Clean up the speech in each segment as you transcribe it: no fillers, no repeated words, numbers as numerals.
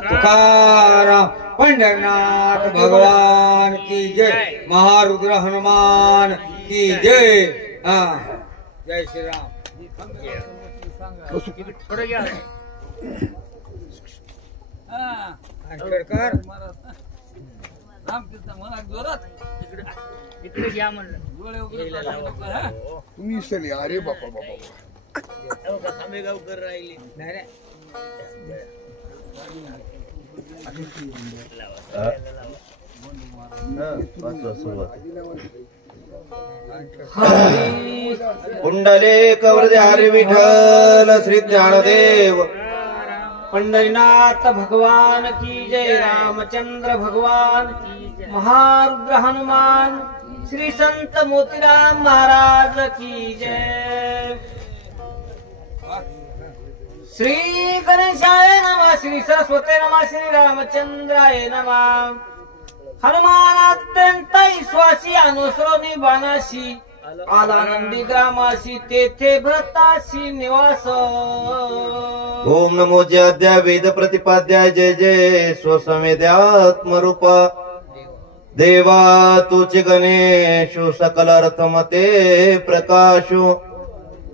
तुकाराम पंढरनाथ भगवान की जय। महारुद्र हनुमान की जय। जय श्री राम। इकडे घ्या म्हणलं तुम्ही सली अरे बापा बापा आंबेगावकर राहिले नाही कुंडलेक हरी विठ्ठल श्री ज्ञानदेव पंढरीनाथ भगवान की जय। रामचंद्र भगवान की जय। महारुद्र हनुमान श्री संत मोतीराम महाराज की जय। श्री गणेशाय नमः। श्री सरस्वती नमः। श्री रामचंद्राय नमः। हनुमान अत्यंत विश्वासी अनुसरोनी बाणाशी आला नंदी ग्रामाशी तेथे भरताशी निवास। ओम नमो जयाद्या वेद प्रतिपाद्या जय जय स्वसमेध्यात्मरूप देवा तुझे गणेशु सकल अर्थमते प्रकाशु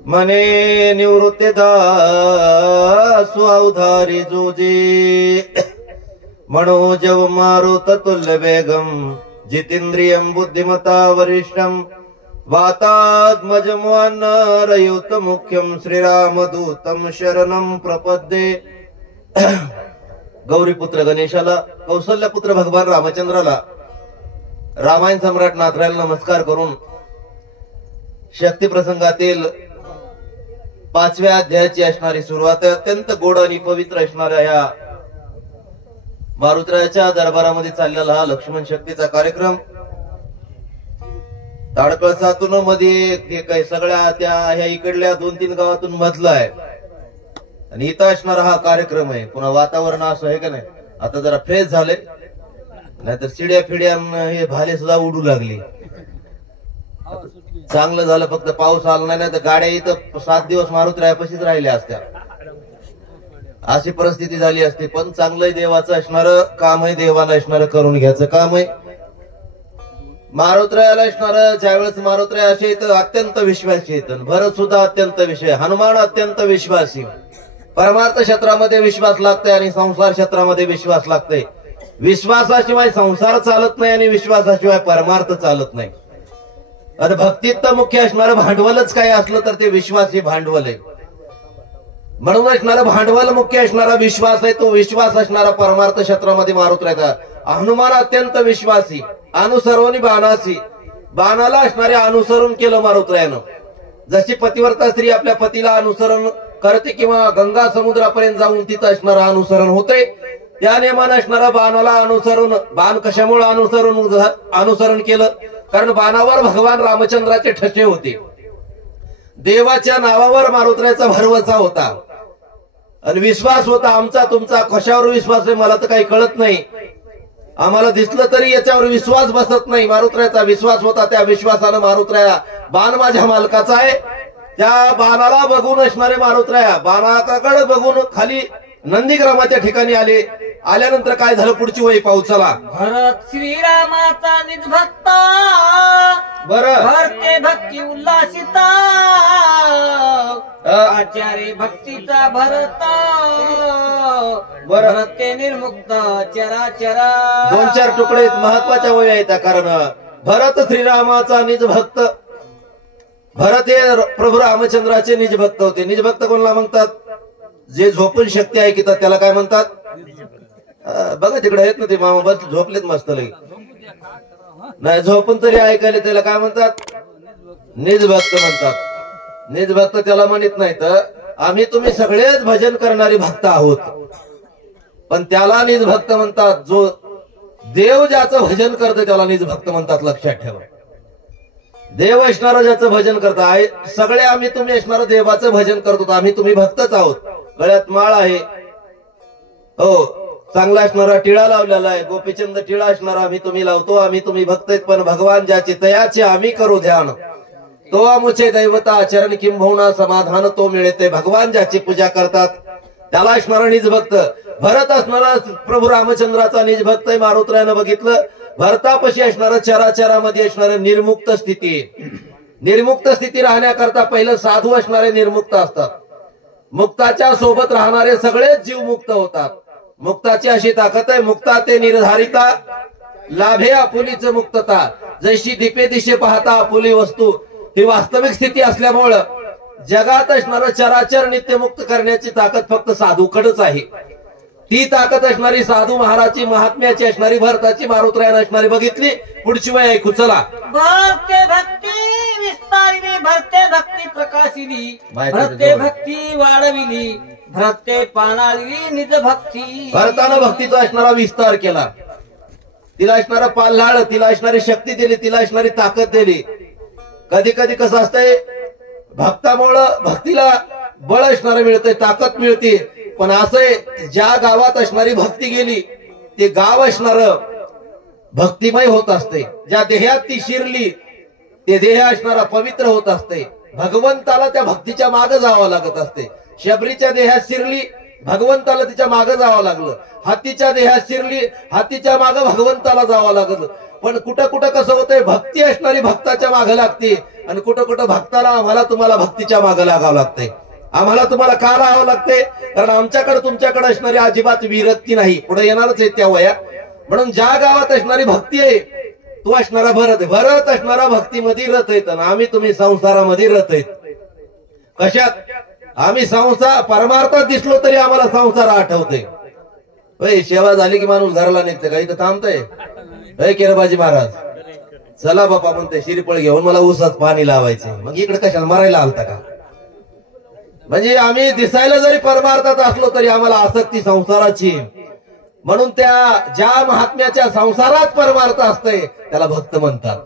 मने निवृत्ते दासु अवधारी जोजी मनोजव मारुत तुल्य वेगम जितेंद्रियं बुद्धिमता वरिष्ठम वातात्मजमवानरयुत मुख्यम श्रीरामदूतम शरणम प्रपद्ये। गौरीपुत्र गणेशाला कौशल्यपुत्र भगवान रामचंद्राला रामायण सम्राट नाथरायला नमस्कार करून शक्ती प्रसंगातील 5व्या अध्यायाची असणारी सुरुवात अत्यंत गोड आणि पवित्र असणाऱ्या या मारुतरायाच्या दरबारामध्ये चाललेला हा लक्ष्मण शक्तीचा कार्यक्रम ताडकळसातून मध्ये काही सगळ्या त्या ह्या इकडल्या 2-3 गावातून मधला आहे आणि इथं असणारा हा कार्यक्रम आहे। पुन्हा वातावरण असं आहे का नाही, आता जरा फ्रेश झाले, नाहीतर चिड्या फिड्या हे भाले सुद्धा उडू लागली। चांगलं झालं फक्त पाऊस आला नाही तर गाड्या इथं 7 दिवस मारुतरायापाशीच राहिल्या असत्या, अशी परिस्थिती झाली असते। पण चांगलंय, देवाचं असणार काम आहे, देवाला असणार करून घ्यायचं काम आहे। मारुतरायाला असणार ज्यावेळेस मारुतराय असे अत्यंत विश्वासी आहेत, भरत सुद्धा अत्यंत विषय, हनुमान अत्यंत विश्वासी। परमार्थ क्षेत्रामध्ये विश्वास लागतोय आणि संसार क्षेत्रामध्ये विश्वास लागतोय। विश्वासाशिवाय संसार चालत नाही आणि विश्वासाशिवाय परमार्थ चालत नाही। आणि भक्तीत तर मुख्य असणारं भांडवलच काय असलं तर ते विश्वास हे भांडवल आहे। म्हणून असणारा भांडवल मुख्य असणारा विश्वास आहे, तो विश्वास असणारा परमार्थ क्षेत्रामध्ये मारुतरायाचा। हनुमान अत्यंत विश्वासी, अनुसरोनी बाणासी, बाणाला असणारे अनुसरण केलं मारुतरायानं। जशी पतिव्रता स्त्री आपल्या पतीला अनुसरण करते किंवा गंगा समुद्रापर्यंत जाऊन तिथं असणारं अनुसरण होते, त्या नेमानं असणारा बाणाला अनुसरून, बाण कशामुळे अनुसरण केलं, कारण बाणावर भगवान रामचंद्राचे ठसे होते। देवाच्या नावावर मारुतरायाचा भरवसा होता आणि विश्वास होता आमचा तुमचा। कशावर विश्वास आहे मला तर काही कळत नाही, आम्हाला दिसलं तरी याच्यावर विश्वास बसत नाही। मारुतरायाचा विश्वास होता, त्या विश्वासानं मारुतराया बाण माझ्या मालकाचा आहे, त्या बाणाला बघून असणारे मारुतराया बाणाकडे बघून खाली नंदीग्रामाच्या ठिकाणी आले। आल्यानंतर काय झालं पुढची वही पाहू चला। भरत श्रीरामाचा निज भक्त, बरं भरते भक्ती उल्लासिता, आचार्य भक्तीचा भरत, भरते निर्मुक्त चराचरा। 2-4 तुकडे महत्वाच्या वही आहेत, कारण भरत श्रीरामाचा निज भक्त, भरत हे प्रभू रामचंद्राचे निज भक्त होते। निज भक्त कोणाला म्हणतात? जे झोपून शक्ती ऐकतात त्याला काय म्हणतात? बघा तिकडे आहेत ना ते मामा, बस झोपलेत मस्त लई, नाही झोपून तरी ऐकायला त्याला काय म्हणतात? निज भक्त म्हणतात। निज भक्त त्याला म्हणत नाही तर आम्ही तुम्ही सगळेच भजन करणारी भक्त आहोत, पण त्याला निज भक्त म्हणतात। जो देव ज्याचं भजन करतो त्याला निज भक्त म्हणतात, लक्षात ठेवा। देव असणारं ज्याचं भजन करता, सगळे आम्ही तुम्ही असणारं देवाचं भजन करतो, आम्ही तुम्ही भक्तच आहोत। गळ्यात माळ आहे, हो चांगला असणारा टिळा लावलेला आहे, गोपीचंद टिळा असणारा आम्ही तुम्ही लावतो, आम्ही तुम्ही भक्त आहेत, पण भगवान ज्याची तयाचे आम्ही करू ध्यान, तो आमुचे दैवता चरण किंबहुना समाधान तो मिळते. भगवान ज्याची पूजा करतात त्याला असणारा निज भक्त. भरत असणारा प्रभू रामचंद्राचा निज भक्त आहे. मारुत्रानं बघितलं, भरतापशी असणारं चराचरामध्ये असणारं निर्मुक्त स्थिती. निर्मुक्त स्थिती राहण्याकरता पहिलं साधू असणारे निर्मुक्त असतात. मुक्ताच्या सोबत राहणारे सगळेच जीव मुक्त होतात. मुक्ताची अशी ताकद आहे, मुक्ता ते निर्धारिता लाभे आपुलीच मुक्तता, जशी दीपे दिशे पाहता आपुली वस्तू. ही वास्तविक स्थिती असल्यामुळं जगात असणारं चराचर नित्य मुक्त करण्याची ताकद फक्त साधूकडेच आहे. ती ताकद असणारी साधू महाराजची, महात्म्याची असणारी, भरताची, मारुत्रायण असणारी बघितली. पुढची वेळ ऐकू चला. भरते भक्ती विस्तारिली, भरते भक्ती प्रकाशिली, भरते भक्ती वाढविली, भरते पानाली निज भक्ती. भरतानं भक्तीचा असणारा विस्तार केला, तिला असणारा पाल्हाळ, तिला असणारी शक्ती दिली, तिला असणारी ताकद दिली. कधी कधी कसं असतंय, भक्तामुळं भक्तीला बळ असणारं मिळतंय, ताकद मिळते. पण असं ज्या गावात असणारी भक्ती गेली ते गाव असणार भक्तिमय होत असते. ज्या देहात ती शिरली ते देह असणारा पवित्र होत असते. भगवंताला त्या भक्तीच्या मागे जावं लागत असते. शबरीच्या देहात शिरली, भगवंताला तिच्या मागे जावं लागलं. हातीच्या देहात शिरली, हातीच्या मागे भगवंताला जावं लागलं. पण कुठं कुठं कसं होतंय, भक्ती असणारी भक्ताच्या मागे लागते आणि कुठं कुठं भक्ताला आम्हाला तुम्हाला भक्तीच्या मागे लागावं लागतंय. आम्हाला तुम्हाला का राहावं लागतंय? कारण आमच्याकडे तुमच्याकडे असणारी अजिबात विरक्ती नाही. पुढे येणारच आहे त्या वया. म्हणून ज्या गावात असणारी भक्ती आहे तो असणारा भरत आहे. भरत असणारा भक्तीमध्ये रत येत आणि आम्ही तुम्ही संसारामध्ये रत आहेत. कशात? आम्ही संसार परमार्थात दिसलो तरी आम्हाला संसार आठवते. सेवा झाली की माणूस घराला निघते, काही तर थांबतंय. केरबाजी महाराज चला बापा म्हणते शिरीपळ घेऊन मला ऊसात पाणी लावायचे. मग इकडे कशाला मरायला आलता का? म्हणजे आम्ही दिसायला जरी परमार्थात असलो तरी आम्हाला आसक्ती संसाराची. म्हणून त्या ज्या महात्म्याच्या संसारात परमार्थ असते त्याला भक्त म्हणतात.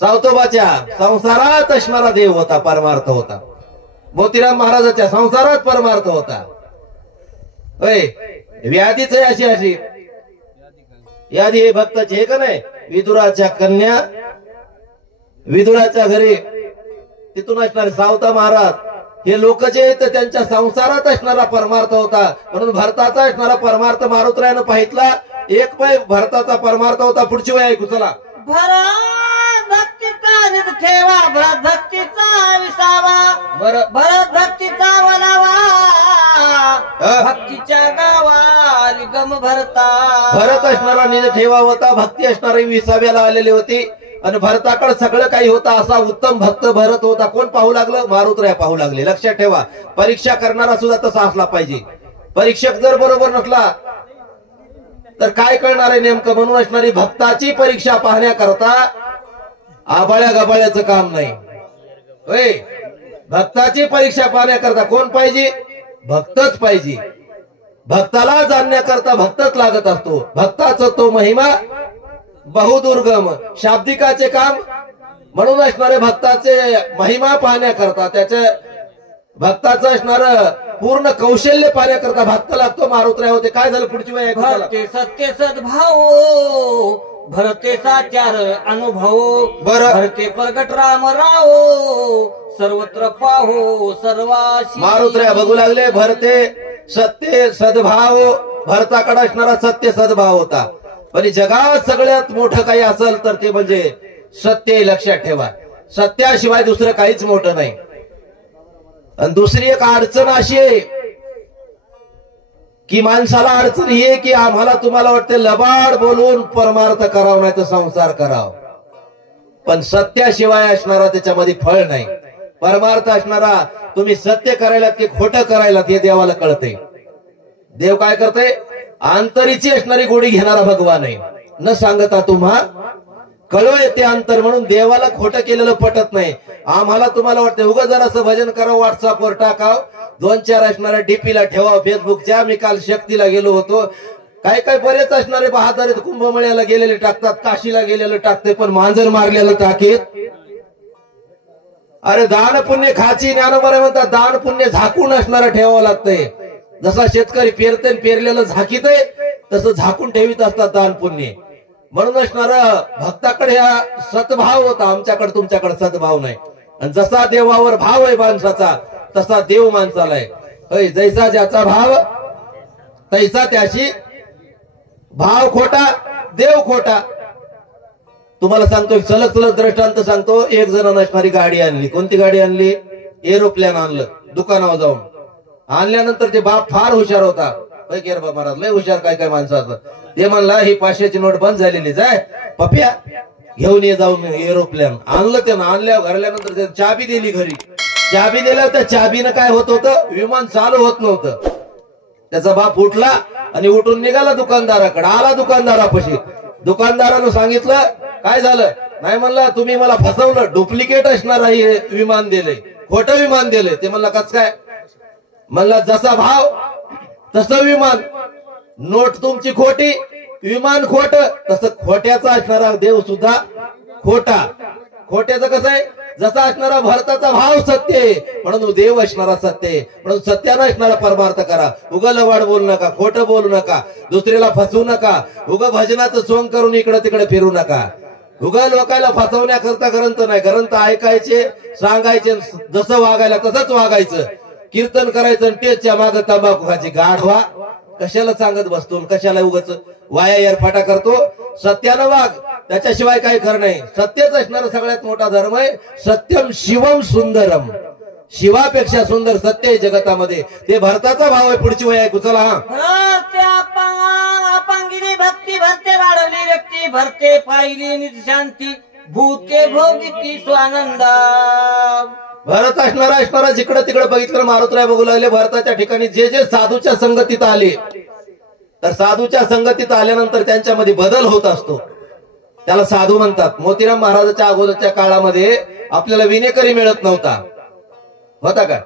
सावतोबाच्या संसारात असणारा देव होता, परमार्थ होता. मोतीराम महाराजाच्या संसारात परमार्थ होता. व्याधीच आहे अशी अशी यादी हे भक्ताची हे का नाही. विदुराच्या कन्या, विदुराच्या घरी तिथून असणारे सावता महाराज हे लोक जे आहेत त्यांच्या संसारात असणारा परमार्थ होता. म्हणून भरताचा असणारा परमार्थ मारुत्रायानं पाहितला. एक पाय भरताचा परमार्थ होता. पुढची वेळ ऐकू चला. भरत भक्तीचा निज ठेवा, भरत भक्तीचा विसावा, भरत भक्तीचा वनावा, भक्तीच्या गावा निगम भरता. भरत असणारा निज ठेवा होता, भक्ती असणारी विसाव्याला आलेली होती आणि भरताकडे सगळं काही होतं. असा उत्तम भक्त भरत होता. कोण पाहू लागलं? मारुत्राया पाहू लागले. लक्षात ठेवा, परीक्षा करणारा सुद्धा तसा असला पाहिजे. परीक्षक जर बरोबर नसला तर काय करणार आहे नेमकं? म्हणून असणारी भक्ताची परीक्षा पाहण्याकरता आबाळ्या गबाळ्याचं काम नाही. भक्ताची परीक्षा पाहण्याकरता कोण पाहिजे? भक्तच पाहिजे. भक्ताला जाणण्याकरता भक्तच लागत असतो. भक्ताचा तो महिमा बहुदुर्गम. शाब्दिकाचे काम म्हणून असणारे भक्ताचे महिमा पाहण्याकरता, त्याच्या भक्ताचं असणार पूर्ण कौशल्य पाहण्याकरता भक्त लागतो. मारुत्राय होते. काय झालं पुढची वेळ? भरते सत्य सद्भाव, भरते साचार अनुभव, भरते प्रगट राम राव, सर्वत्र पाहो सर्वाशी. मारुत्राय बघू लागले. भरते सत्य सद्भाव, भरताकडे असणारा सत्य सद्भाव होता. पण जगात सगळ्यात मोठं काही असेल तर ते म्हणजे सत्य. लक्षात ठेवा, सत्याशिवाय दुसरं काहीच मोठं नाही. आणि दुसरी एक अडचण अशी आहे की माणसाला अडचण ही आहे की आम्हाला तुम्हाला वाटते लबाड बोलून परमार्थ करावं नाही तर संसार करावं. पण सत्याशिवाय असणारा त्याच्यामध्ये फळ नाही. परमार्थ असणारा तुम्ही सत्य करायला की खोटं करायला हे देवाला कळतंय. देव काय करते? अंतरीची असणारी गोडी घेणारा भगवान आहे. न सांगता तुम्हा कळव येते अंतर. म्हणून देवाला खोटं केलेलं पटत नाही. आम्हाला तुम्हाला वाटतं उगा जरासं भजन करावं, व्हॉट्सअपवर टाकाव, 2-4 असणाऱ्या डीपीला ठेवा, फेसबुकच्या. मी काल शक्तीला गेलो होतो. काय काय बरेच असणारे बहादर कुंभमेळ्याला गेलेले टाकतात, काशीला गेलेलं टाकते, पण मांजर मारलेलं टाकेत. अरे दान पुण्य खाची. ज्ञानोबा म्हणतात दान पुण्य झाकून असणारं ठेवावं लागतंय. जसा शेतकरी पेरते पेरलेलं झाकीत आहे तसं झाकून ठेवीत असतात दान पुण्य. म्हणून असणार भक्ताकडे हा सद्भाव होता, आमच्याकडे तुमच्याकडे सद्भाव नाही. आणि जसा देवावर भाव आहे माणसाचा तसा देव माणसाला आहे. जैसा ज्याचा भाव तैसा त्याशी भाव खोटा देव खोटा. तुम्हाला सांगतो एक सलग सलग दृष्टांत सांगतो. एक जण नसणारी गाडी आणली. कोणती गाडी आणली? एरोप्लेन आणलं दुकानावर जाऊन. आणल्यानंतर ते बाप फार हुशार होता. बाबा महाराज लय हुशार काय काय माणसाचं. ते म्हणला ही 500ची नोट बंद झालेली जाय पप्या घेऊन ये जाऊन एरोप्लेन. आणलं त्यानं. आणल्यावर घरल्यानंतर त्यानं चाबी दिली घरी. चाबी दिल्यावर त्या चाबीनं काय होत होतं? विमान चालू होत नव्हतं. त्याचा बाप उठला आणि उठून निघाला दुकानदाराकडे. आला दुकानदारापाशी. दुकानदारानं सांगितलं काय झालं? नाही म्हणला तुम्ही मला फसवलं, डुप्लिकेट असणार आहे विमान दिले, खोटं विमान दिले. ते म्हणला कस काय? म्हणला जसा भाव तसं विमान. नोट तुमची खोटी, विमान खोट. तसं खोट्याचा असणारा देव सुद्धा खोटा. खोट्याचं कसं आहे? जसा असणारा भरताचा भाव सत्य आहे म्हणून देव असणारा सत्य आहे. म्हणून सत्यानं असणारा परमार्थ करा. उगा लवाड बोलू नका, खोटं बोलू नका, दुसऱ्याला फसवू नका, उगा भजनाचं सोंग करून इकडे तिकडे फिरू नका. उगा लोकांना फसवण्याकरता ग्रंथ नाही. ग्रंथ ऐकायचे, सांगायचे, जसं वागायला तसंच वागायचं. कीर्तन करायचं आणि टेजच्या मागं तंबाखू खायची. गाढवा कशाला सांगत बसतो, कशाला उगाच वाया एरफाटा करतो. सत्यानं वाग, त्याच्याशिवाय काही खरं नाही. सत्यच असणारा सगळ्यात मोठा धर्म आहे. सत्यम शिवम सुंदरम. शिवापेक्षा सुंदर सत्य आहे जगतामध्ये. ते भरताचा भाव आहे. पुढची वय ऐकू चला. अपांगिनी भक्ती भरते वाढवली व्यक्ती भरते पाहिली निज शांती भूते भोगिती स्वानंद. भरत असणारा जिकडं तिकडं बघितलं मारुतराय बघू लागले. भरताच्या ठिकाणी जे जे साधूच्या संगतीत आले तर साधूच्या संगतीत आल्यानंतर त्यांच्यामध्ये बदल होत असतो. त्याला साधू म्हणतात. मोतीराम महाराजाच्या अगोदरच्या काळामध्ये आपल्याला विनेकरी मिळत नव्हता. होता का?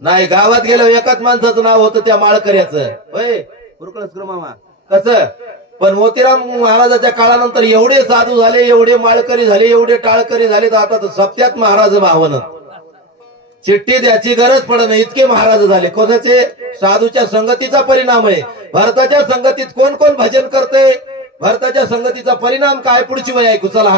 नाही. गावात गेलं एकाच माणसाचं नाव होतं त्या माळकऱ्याचं. होय मामा कसं? पण मोतीराम महाराजाच्या काळानंतर एवढे साधू झाले, एवढे माळकरी झाले, एवढे टाळकरी झाले तर आता सप्त्यात महाराज भावन. चिठ्ठी द्यायची गरज पडत नाही इतके महाराज झाले. कोणाचे? साधूच्या संगतीचा परिणाम आहे. भारताच्या संगतीत कोण कोण भजन करते? भारताच्या संगतीचा परिणाम काय? पुढची वय ऐकू चला.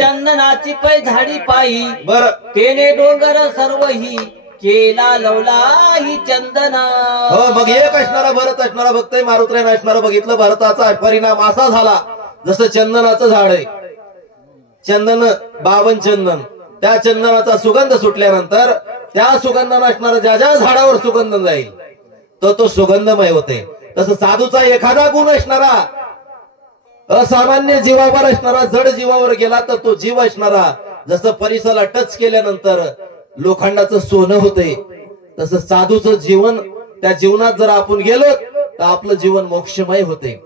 चंदनाची पै झाडी पायी बर तेने डोंगर सर्वही केला लवला ही चंदना. हो मग एक असणारा भरत असणारा भक्त मारुतराय असणारा बघितलं. भरताचा परिणाम असा झाला जसं चंदनाचं झाड आहे. चंदन 52 चंदन. त्या चंदनाचा सुगंध सुटल्यानंतर त्या सुगंधानं असणारा ज्या ज्या झाडावर सुगंध जाईल तो सुगंधमय होते. तसं साधूचा एखादा गुण असणारा असामान्य जीवावर असणारा जड जीवावर गेला तर तो जीव असणारा जसं परिसराला टच केल्यानंतर लोखंडाचं सोनं होते तसं साधूचं जीवन त्या जीवनात जर आपण गेलो तर आपलं जीवन मोक्षमय होते.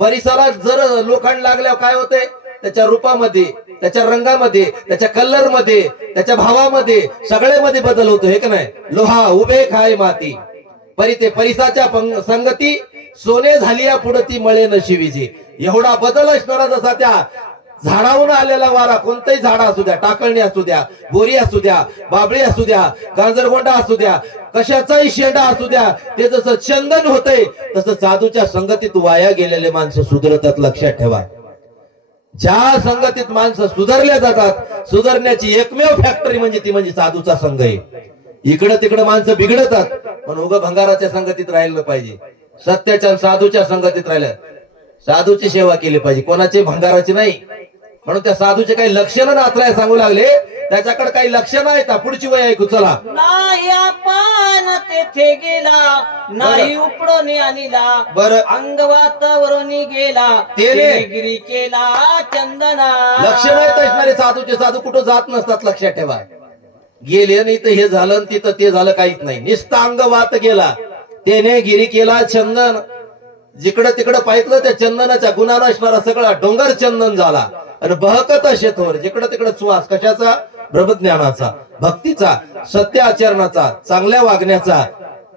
परिसरात जर लोखंड लागल्यावर काय होते? त्याच्या रूपामध्ये, त्याच्या रंगामध्ये, त्याच्या कलर मध्ये, त्याच्या भावामध्ये सगळ्यामध्ये बदल होतो. हे का नाही? लोहा उभे खाय माती परिते परिसाच्या संगती सोने झाली पुढे ती मळे नशिवीजी. एवढा बदल असणारा जसा त्या झाडावरून आलेला वारा कोणताही झाड असू द्या, टाकळणी असू द्या, बोरी असू द्या, बाबळी असू द्या, गांजरगोंडा असू द्या, कशाचाही शेंडा असू द्या, ते जसं चंदन होतंय तसं साधूच्या संगतीत वाया गेलेले माणसं सुधरतात. लक्षात ठेवा. ज्या संगतीत माणसं सुधारल्या जातात सुधारण्याची एकमेव फॅक्टरी म्हणजे ती म्हणजे साधूचा संघ आहे. इकडं तिकडं माणसं बिघडतात पण उगा भंगाराच्या संगतीत राहिलं पाहिजे. सत्याच्या साधूच्या संगतीत राहिलं. साधूची सेवा केली पाहिजे, कोणाची भंगाराची नाही. म्हणून त्या साधूचे काही लक्षणं नात्राय सांगू लागले. त्याच्याकडे काही लक्षणं आहेत. पुढची वय ऐकू चला. नाही आपण तेथे गेला नाही उपडून आणला बरं अंगवातावरून गेला तेरे गिरी केला चंदना. लक्षण आहेत असणारे साधूचे. साधू कुठं जात नसतात. लक्षात ठेवा. गेले नाही तर हे झालं तिथं ते झालं काहीच नाही. निस्ता अंगवात गेला त्याने गिरी केला चंदन. जिकडं तिकडं पाहितलं त्या चंदनाच्या गुणानं असणारा सगळा डोंगर चंदन झाला. आणि बहकत शेतवर जिकडं तिकडं सुवास कशाचा? ब्रह्मज्ञानाचा, भक्तीचा, सत्य आचरणाचा, चांगल्या वागण्याचा,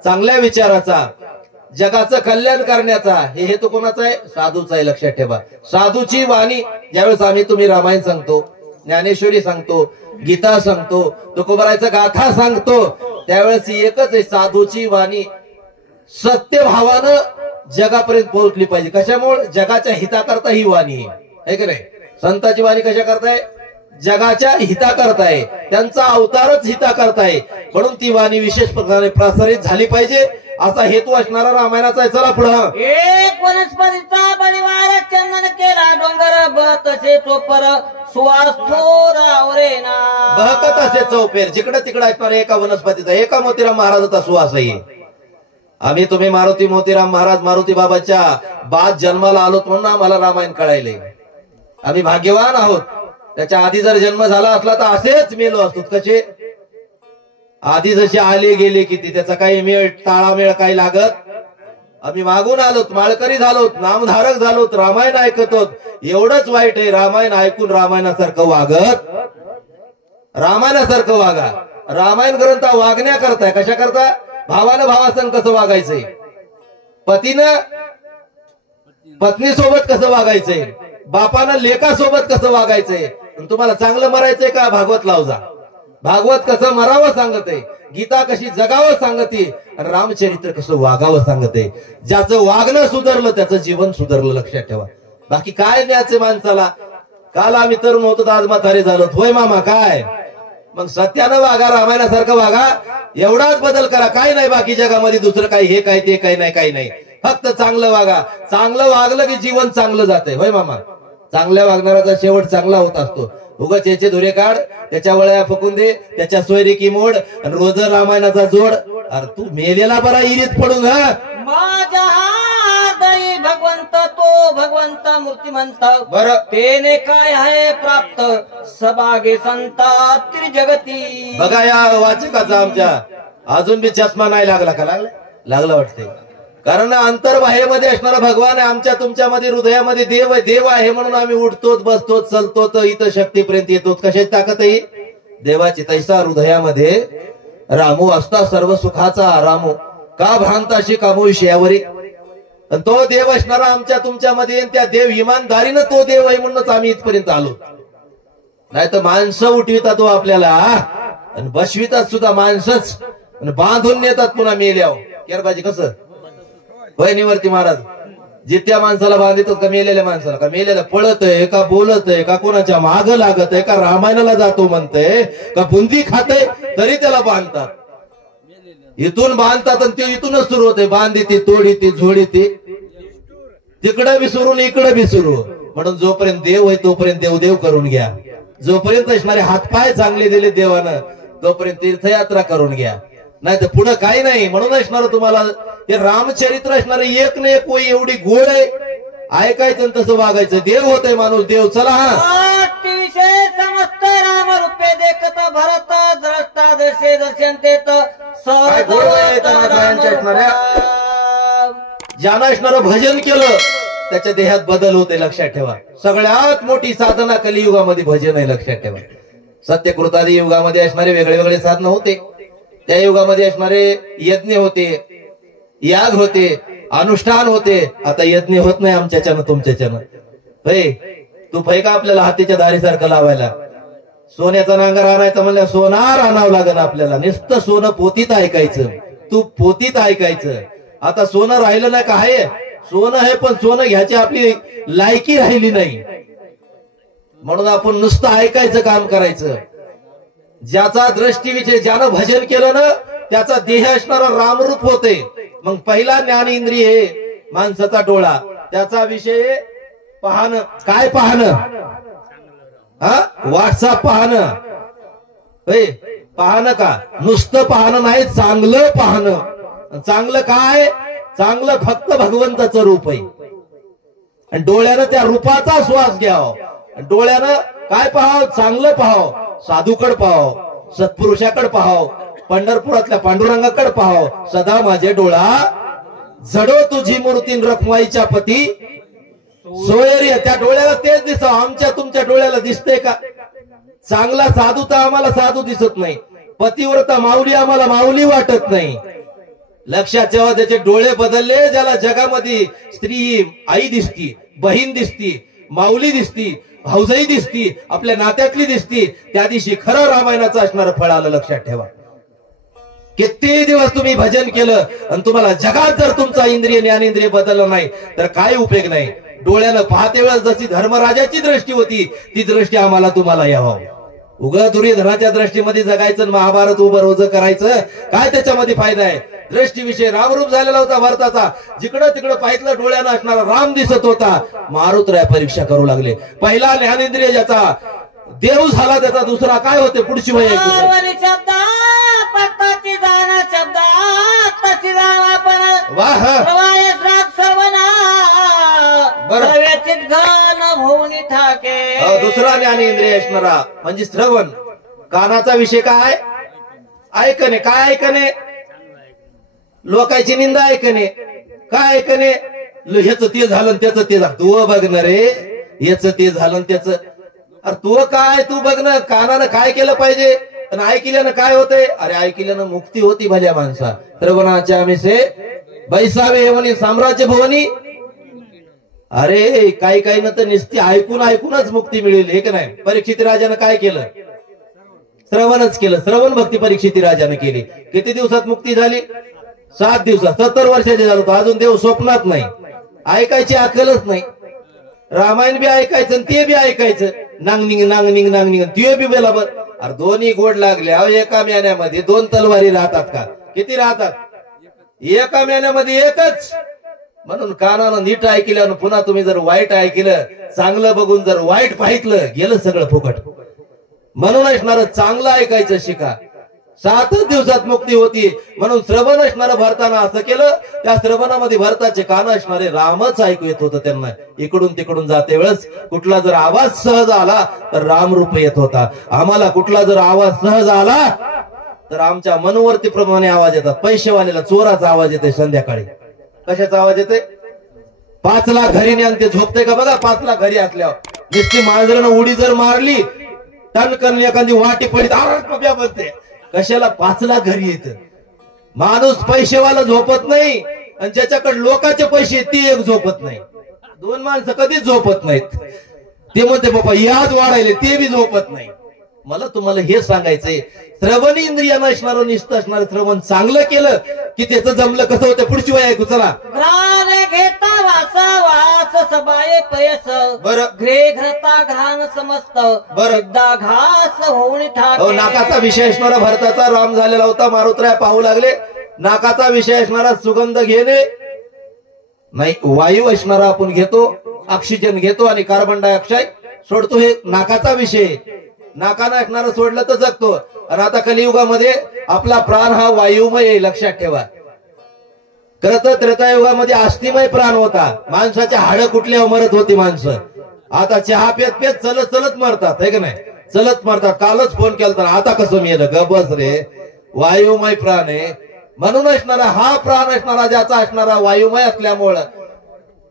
चांगल्या विचाराचा, जगाचं कल्याण करण्याचा. हे हेतू कोणाचा आहे? साधूचा आहे. लक्षात ठेवा. साधूची वाणी ज्यावेळेस आम्ही तुम्ही रामायण सांगतो, ज्ञानेश्वरी सांगतो, गीता सांगतो, तुकोबारायचा गाथा सांगतो त्यावेळेस एकच आहे, साधूची वाणी सत्य भावानं जगापर्यंत पोहोचली पाहिजे. कशामुळे? जगाच्या हिताकरता ही वाणी आहे की नाही. संतांची वाणी कशा करताय? जगाच्या हिता करताय, त्यांचा अवतारच हिता करताय, म्हणून ती वाणी विशेष प्रकारे प्रसारित झाली पाहिजे असा हेतू असणारा रामायणाचा आहे. चला पुढं. एक वनस्पतीचा परिवार चंदन केला डोंगर बत तसे चोपर सुवास थोरावरे ना. बहकत असे चौपेर, जिकडे तिकडे असणारा एका वनस्पतीचा, एका मोतीराम महाराजाचा सुवास आहे. आम्ही तुम्ही मारुती मोतीराम महाराज मारुती बाबाच्या बाद जन्माला आलोत म्हणून आम्हाला रामायण कळायले. आम्ही भाग्यवान आहोत. त्याच्या आधी जर जन्म झाला असला तर असेच मेलो असतो. कसे? आधी जसे आले गेले किती, त्याचा काही मेळ ताळामेळ काही लागत. आम्ही मागून आलोत, माळकरी झालोत, नामधारक झालोत, रामायण ऐकतोत. एवढंच वाईट आहे, रामायण ऐकून रामायणासारखं वागत, रामायणासारखं वागा. रामायण ग्रंथ वागण्या करताय. कशा करता? भावानं भावासंग कसं वागायचंय, पतीनं पत्नीसोबत कसं वागायचंय, बापानं लेकासोबत कसं वागायचंय. तुम्हाला चांगलं मरायचंय का? भागवत लावजा. भागवत कसं मरावं सांगते, गीता कशी जगावं सांगते, आणि रामचरित्र कसं वागावं सांगते. ज्याचं वागणं सुधारलं त्याचं जीवन सुधारलं. लक्षात ठेवा. बाकी काय न्यायचे माणसाला? काल आम्ही तरुण होतो, आज म्हातारे झालो. होय मामा काय? मग सत्यानं वागा, रामायणासारखं वागा. एवढाच बदल करा. काय नाही बाकी जगामध्ये दुसरं काही, हे काय ते काही नाही, काही नाही. फक्त चांगलं वागा. चांगलं वागलं की जीवन चांगलं जातंय. होय मामा. चांगल्या वागणाराचा शेवट चांगला होत असतो. उगाच याचे धुरे काढ, त्याच्या वळ्या फुकून दे, त्याच्या सोयरिकी मोड, आणि रोज रामायणाचा जोड. अरे तू मेलेला बरा इरीत पडून घा. माझा हृदय भगवंत तो भगवंत मूर्तिमंत बरं तेने काय आहे प्राप्त सबागे संता त्रिजगती. बघा या वाचकाचा आमच्या अजून बी चष्मा नाही लागला का? लागला वाटते. कारण अंतर्बाह्यमध्ये असणारा भगवान आहे, आमच्या तुमच्यामध्ये हृदयामध्ये देव आहे. देव आहे म्हणून आम्ही उठतो, बसतो, चलतो, तर इथं शक्तीपर्यंत येतो. कशाची ताकद आहे? देवाची. तैसा हृदयामध्ये रामू असता सर्व सुखाचा रामू, का भ्रांताशी कामू विषयावरी. तो देव असणारा आमच्या तुमच्यामध्ये, त्या देव इमानदारीनं तो देव आहे म्हणूनच आम्ही इथपर्यंत आलो. नाही तर माणसं उठवितात तो आपल्याला, आणि बसवितात सुद्धा माणसंच, आणि बांधून नेतात पुन्हा मेल्यावर. यार बाजी कसं वहिनीवरती महाराज जित्या माणसाला बांधितात का मेलेल्या माणसाला? का मेलेला पळत आहे का बोलत आहे का कोणाच्या माग लागत आहे का रामायणाला जातो म्हणतंय का बुंदी खाते तरी त्याला बांधतात. इथून बांधतात आणि ते इथूनच सुरू होते. बांधी ती तोडी ती झोडी ती, तिकडं बी सुरू इकडं बी सुरू. म्हणून जोपर्यंत देव आहे तोपर्यंत देवदेव करून घ्या. जोपर्यंत असणारे हातपाय चांगले दिले देवानं तोपर्यंत तीर्थयात्रा करून घ्या. नाही तर पुढे काही नाही. म्हणून असणार तुम्हाला हे रामचरित्र असणार एक ना एक वही एवढी गोड आहे. ऐकायचं तसं वागायचं. देव होतय माणूस देव. चला हा विषय समस्त राम रूपे देखत भरत द्रष्टा दर्शे दर्शन देत ज्यानं असणारं भजन केलं त्याच्या देहात बदल होते. लक्षात ठेवा. सगळ्यात मोठी साधना कलियुगामध्ये भजन आहे. लक्षात ठेवा. सत्यकृतादी युगामध्ये असणारे वेगळे वेगळे साधन होते. त्या युगामध्ये असणारे यज्ञ होते, याग होते, अनुष्ठान होते. आता यज्ञ होत नाही आमच्याच्यानं तुमच्याच्यानं. तू का आपल्याला हातीच्या दारीसारखं लावायला? सोन्याचा नांगर आणायचा म्हणल्या सोनार आणावं लागेल आपल्याला. नुसतं सोनं पोतीत ऐकायचं, तू पोतीत ऐकायचं. आता सोनं राहिलं नाही का? आहे सोनं आहे, पण सोनं घ्यायची आपली लायकी राहिली नाही. म्हणून आपण नुसतं ऐकायचं काम करायचं. ज्याचा दृष्टीविषय ज्यानं भजन केलं ना त्याचा देह असणारा रामरूप होते. मग पहिला ज्ञान इंद्रिय माणसाचा डोळा, त्याचा विषय पाहणं. काय पाहणं? हा व्हॉट्सअप पाहणं. पाहणं का? नुसतं पाहणं नाही, चांगलं पाहणं. चांगलं काय? चांगलं फक्त भगवंताचं रूप आहे. आणि डोळ्यानं त्या रूपाचा श्वास घ्यावा. डोळ्यानं काय पाहावं? चांगलं पाहावं. साधूकड पाहाव, सत्पुरुषाकड पाहाव, पंढरपुरातल्या पांडुरंगाकड पाहाव. सदा माझे डोळा जडो तुझी मूर्ती रखमाईच्या पती सोयरी. त्या डोळ्याला तेच दिसत. आमच्या तुमच्या डोळ्याला दिसतंय का? चांगला साधू तर आम्हाला साधू दिसत नाही, पतिव्रता माऊली आम्हाला माऊली वाटत नाही. लक्षात ठेवा. त्याचे डोळे बदलले. ज्याला जगामध्ये स्त्री आई दिसती, बहीण दिसती, माऊली दिसती, भाऊजाई दिसती, आपल्या नात्यातली दिसती, त्या दिवशी खरं रामायणाचं असणारं फळ आलं. लक्षात ठेवा. किती दिवस तुम्ही भजन केलं आणि तुम्हाला जगात जर तुमचा इंद्रिय ज्ञानेंद्रिय बदललं नाही तर काय उपयोग नाही. डोळ्यानं पाहते वेळेस जशी धर्मराजाची दृष्टी होती ती दृष्टी आम्हाला तुम्हाला यावं. उगा दुर्योधनाच्या दृष्टीमध्ये जगायचं महाभारत उभं रोज करायचं काय त्याच्यामध्ये फायदा आहे. दृष्टीविषयी रामरूप झालेला होता भारताचा. जिकडं तिकडं पाहितलं डोळ्यानं असणारा राम दिसत होता. मारुतराय परीक्षा करू लागले. पहिला ज्ञानेंद्रिय ज्याचा देव झाला त्याचा दुसरा काय होते पुढची वय दुसरा ज्ञानेंद्रिय असणारा म्हणजे श्रवण. कानाचा विषय काय ऐकणे. काय ऐकणे लोकांची निंदा ऐकणे. काय ऐकणे ह्याच ते झालं त्याचं ते झालं. तू बघणार रे याच ते झालं त्याच. अरे तू काय तू बघणार. कानानं काय केलं पाहिजे आणि ऐकल्यानं काय होतंय. अरे ऐकल्यानं मुक्ती होती भल्या माणसा. श्रवणाच्या आम्ही बैसावे म्हणे साम्राज्य भवनी. अरे काही काही ना तर नुसती ऐकून ऐकूनच मुक्ती मिळेल हे का नाही. परीक्षित राजानं काय केलं श्रवणच केलं. श्रवण भक्ती परीक्षित राजानं केली. किती दिवसात मुक्ती झाली 7 दिवसात. 70 वर्षाचे झालं तो अजून देव स्वप्नात नाही. ऐकायची अक्कलच नाही. रामायण बी ऐकायचं आणि ते बी ऐकायचं. नांगनिंग नांगनिंग नांगनिंग ते बी बरोबर. अरे दोन्ही गोड लागले. अहो एका म्यान्यामध्ये 2 तलवारी राहतात का. किती राहतात एका म्यान्यामध्ये एकच. म्हणून कानानं नीट ऐकलं पुन्हा तुम्ही जर वाईट ऐकलं चांगलं बघून जर वाईट पाहितलं गेलं सगळं फुकट. म्हणून असणार चांगलं ऐकायचं शिका. 7 दिवसात मुक्ती होती. म्हणून श्रवण असणारं भरताना असं केलं. त्या श्रवणामध्ये भरताचे कान असणारे रामच ऐकू येत होतं त्यांना. इकडून तिकडून जाते वेळेस कुठला जर आवाज सहज आला तर राम रूप येत होता. आम्हाला कुठला जर आवाज सहज आला तर आमच्या मनोवर्ती प्रमाणे आवाज येतात. पैसेवाल्याला चोराचा आवाज येते संध्याकाळी. कशाचा आवाज येते 5 लाख घरी न्यान ते झोपते का बघा. 5 लाख घरी असल्यावर नुसती मांजरानं उडी जर मारली टन एखादी वाटी पडली आवाज बनते. कशाला 5 लाख घरी येत. माणूस पैसेवाला झोपत नाही आणि ज्याच्याकडे लोकांचे पैसे ते एक झोपत नाही. 2 माणसं कधीच झोपत नाहीत. ते म्हणते बाबा याच वाढायले ते बी झोपत नाही. मला तुम्हाला हे सांगायचंय श्रवण इंद्रिय नसणार निष्ठ असणार श्रवण चांगलं केलं की त्याचं जमलं कसं होतं. पुढची वय ऐकू चला. घेता वासा वास सबाये पयस बरं घे घरता घाण समस्त बरं घास होऊन ठाके. नाकाचा विषय असणारा भरताचा राम झालेला होता. मारुतराय पाहू लागले. नाकाचा विषय असणारा सुगंध घेणे नाही. वायू असणारा आपण घेतो ऑक्सिजन घेतो आणि कार्बन डायऑक्साईड सोडतो. हे नाकाचा विषय. नाकानं असणारं सोडलं तर जगतो. आणि आता कलियुगामध्ये आपला प्राण हा वायुमय लक्षात ठेवा. खरं त्रेतायुगामध्ये अस्थिमय प्राण होता. माणसाच्या हाडं कुठल्यावर मरत होती माणसं. आता चहा पेत पेत चलत चलत मरतात हे का नाही. चलत मरतात. कालच फोन केला आता कसं मेलं गबस रे. वायुमय प्राण आहे. म्हणून असणारा हा प्राण असणारा ज्याचा असणारा वायुमय असल्यामुळं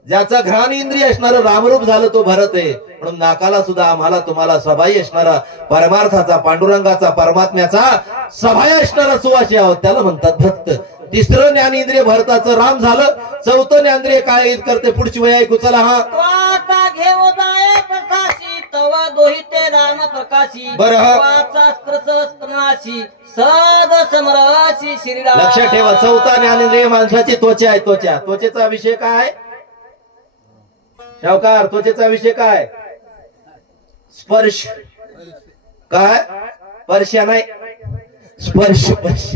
ज्याचा घ्राण इंद्रिय असणारं रामरूप झालं तो भरत आहे. म्हणून नाकाला सुद्धा आम्हाला तुम्हाला सभाई असणारा परमार्थाचा पांडुरंगाचा परमात्म्याचा सभाई असणारा सुवास यावं त्याला म्हणतात भक्त. 3रं ज्ञानेंद्रिय भरताचं राम झालं. 4थं ज्ञानेंद्रिय काय करते पुढची वय ऐकू चला. हा घेऊ जाय प्रकाशी तवा दोही ते राम प्रकाशी बरं सद समराशी श्रीराम. लक्षात ठेवा 4था ज्ञानेंद्रिय माणसाची त्वचा आहे. त्वचेचा विषय काय शावकार. त्वचेचा विषय काय स्पर्श. काय स्पर्श नाही स्पर्श.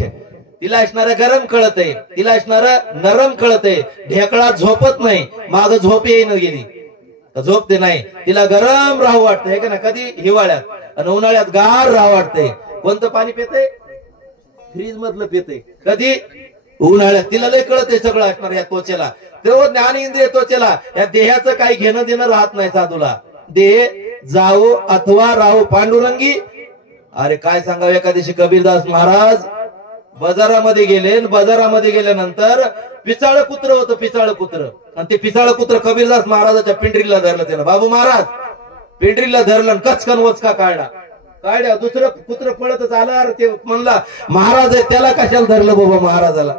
तिला असणारं गरम कळत आहे. तिला असणारं नरम कळत आहे. ढेकळा झोपत नाही. माग झोप येईन गेली झोपते नाही. तिला गरम राहू वाटतंय का ना. कधी हिवाळ्यात आणि उन्हाळ्यात गार राहू वाटतंय. कोणतं पाणी पिते फ्रीज मधलं पिते. कधी उन्हाळ्यात. तिला लय कळत आहे सगळं असणार या त्वचेला. तेव्हा ज्ञानेंद्रिय त्वचेला या देहाचं काही घेणं देणं राहत नाही साधूला. देह जावो अथवा राहो पांडुरंगी. अरे काय सांगावं. एखाद्याशी कबीरदास महाराज बाजारामध्ये गेले. बाजारामध्ये गेल्यानंतर पिसाळ कुत्र होतं. पिसाळ कुत्र. आणि ते पिसाळ कुत्र कबीरदास महाराजाच्या पिंडरीला धरलं. त्यानं बाबू महाराज पिंडरीला धरलं कचकन वचका काढ्या. दुसरं कुत्र पळतच आलं. ते म्हणला महाराज आहे त्याला कशाला धरलं बाबा महाराजाला.